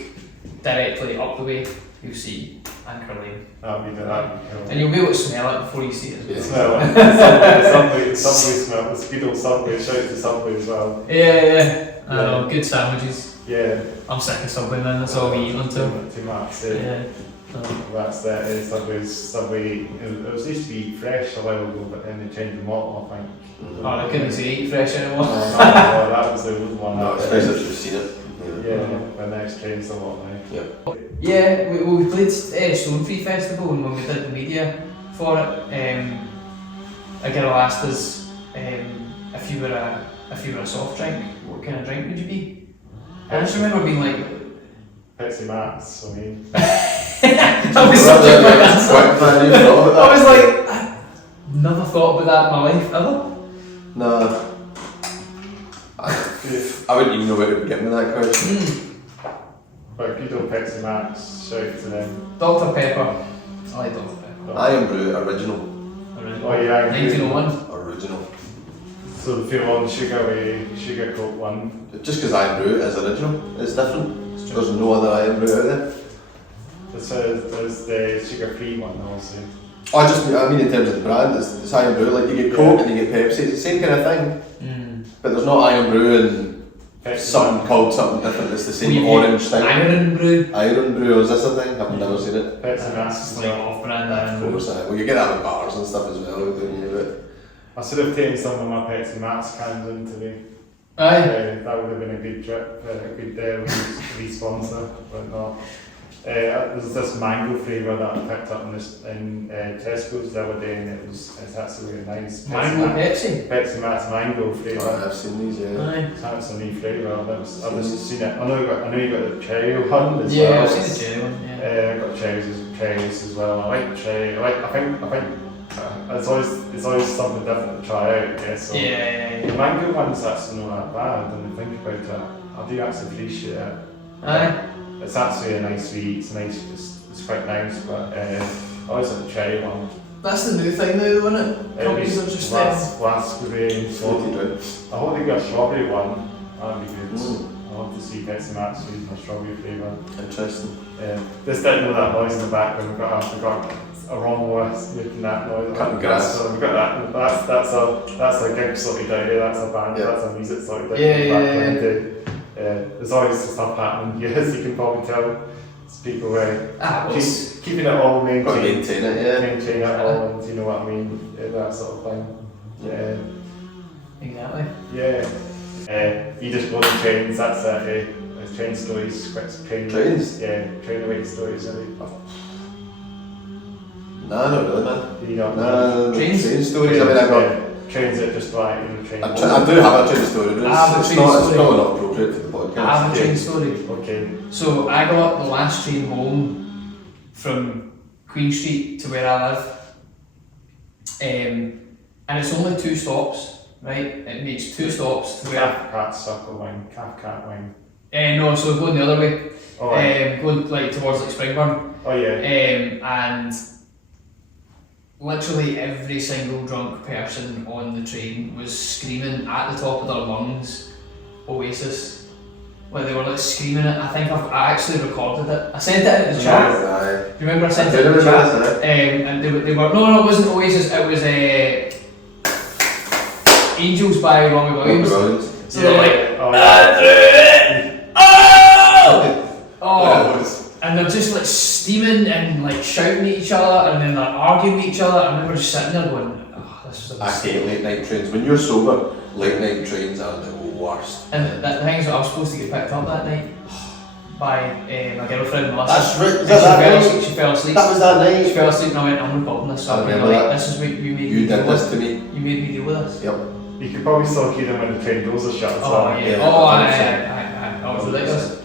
directly up the way, you'll see Anchor Lane. That'd be that. And you'll be able to smell it before you see it as well. Smell it. Subway smell. The speed of Subway. Shout out to Subway as well. Yeah. I know, good sandwiches. Yeah. I'm sick of Subway, man. That's all we eat until. Too much. Yeah. That's it. Subway. It was used to be fresh a while ago, but then they changed the model, I think. Oh, I couldn't say eat fresh anymore. No, that was the old one. No, especially if you've seen it. Yeah, but now it's changed a lot now. Yep. Yeah, we played Stone Free Festival, and when we did the media for it, a girl asked us if you were a soft drink, what kind of drink would you be? I just remember being like, Pepsi Max, I mean. That was such a quick answer. I was like, I never thought about that in my life ever. No. I wouldn't even know where to begin with that question. But if you don't Pepsi Max, shout to them. Dr. Pepper. I like Dr. Pepper. Iron Brew original. Oh yeah, 1901. Original. So if you want sugar Coke one. Just because Iron Brew is original, it's different. There's no other Iron Brew out there. There's the sugar free one also. I mean in terms of the brand, it's Iron Brew, like you get Coke and you get Pepsi, it's the same kind of thing. But there's not Iron Brew and Pepsi something called something different, it's the same orange thing. Iron Brew. Iron Brew, is this a thing? I've never seen it. Pepsi Max It's like off-brand Iron Of Brew. course, well you get that with bars and stuff as well, don't you? I should have taken some of my Pepsi Max cans in today. Aye. That would have been a good trip, a good re-sponsor, but not. There's this mango flavour that I picked up in Tesco's the other day, and it's actually really nice. Mango Pepsi. Pepsi Max mango flavour. Oh, I've seen these, yeah. Aye. That's a new flavour. I've just seen it. I know you got the cherry one as Yeah, well. I've seen the cherry one. Yeah. I've got cherries as well. I like cherry. I think it's always something different to try out. Yeah. So Yeah. the mango one's actually not that bad. When you think about it, I do actually appreciate it. Aye. It's actually a nice sweet. It's quite nice, but I always like the cherry one. That's the new thing now, though, isn't it? Companies are just raspberry. Salty drink. I hope they got a strawberry one. That'd be good. I love to see Pepsi Max using a strawberry flavour. Interesting. Just didn't know that noise in the background. We've got a wrong voice making that noise. Cutting grass. So we've got that. That's a gig sorted out here. That's a band. Yeah. That's a music sorted out Yeah, in the yeah, background. There's always stuff happening here, as you can probably tell. It's people keeping it all maintained. Got to maintain it, yeah. Maintain it all, and you know what I mean. That sort of thing. Yeah. Exactly. Yeah. You just go to trains. That's it. Train stories. Trains? Yeah. Train away stories. Nah, not really, man. You know. Nah, Trains? train stories. I mean, I've got. Trains that just like train. I do have a train story, but I have a it's train story. probably not appropriate for the podcast. I have a train story. Okay. So I got the last train home from Queen Street to where I live, and it's only 2 stops, right? It makes 2 stops to where. Cat circle wing. Cat wing. No, so going the other way, Oh, right. going like towards like Springburn, Oh yeah. and literally every single drunk person on the train was screaming at the top of their lungs, Oasis. Like they were like screaming it. I think I actually recorded it. I sent it in the chat. Aye. Do you remember I sent I it in the remember chat? this, And they were no, it wasn't Oasis. It was Angels by Robbie Williams. So they're like, and they're just like steaming and like shouting at each other, and then they're arguing with each other. I remember just sitting there going, "Oh, this is." I hate late night trains. When you're sober, late night trains are the worst. And the thing is, I was supposed to get picked up that night by my girlfriend Melissa. That's right. And That night? she fell asleep. That was that She night. fell asleep, and I went, "I'm recording this." So I I'm remember like, that. "This is what you made You me did deal this with. to me. You made me deal with this." Yep. You could probably still hear them when the train doors are shut. as Oh well. yeah. Yeah, Oh, 100%. I was ridiculous.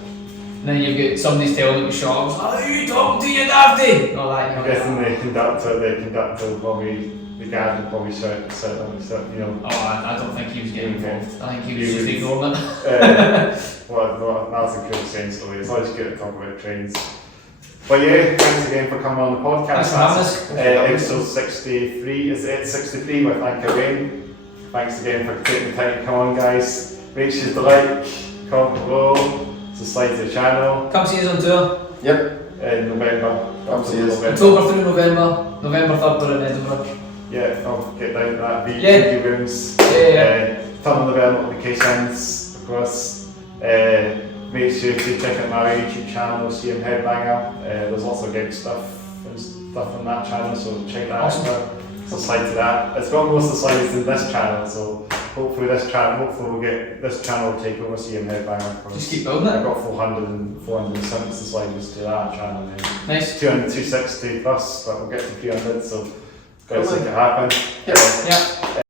And then you've got somebody's telling you to shut up. "How are you talking to your dafty?" All that. I'm guessing the conductor probably, the guard would probably shout, you know. Oh, I don't think he was getting involved. I think he was just ignoring it. Well, that's a cool train story. It's always good to talk about trains. But yeah, thanks again for coming on the podcast. Thanks for having us. Episode 63, is it 63 with Thank You Wayne. Thanks again for taking the time to come on, guys. Make sure to like, comment below, subscribe to the channel. Come see us on tour. Yep. In November. Come see us. October through November. November 3rd we're in Edinburgh. Yeah, I'll get down to that. Yeah. Rooms. Yeah. Turn on the bell notifications, of course. make sure to check out my YouTube channel, CM Headbanger. There's lots of gig stuff and stuff on that channel, so check that out. Subscribe to that. It's got most of the slides in this channel, so hopefully we'll get this channel to take over CM Headbanger. Just keep building I've it. got 470 subscribers to that channel. Nice. 260 plus, but we'll get to 300, so guys, make it happen. Yep. Yeah.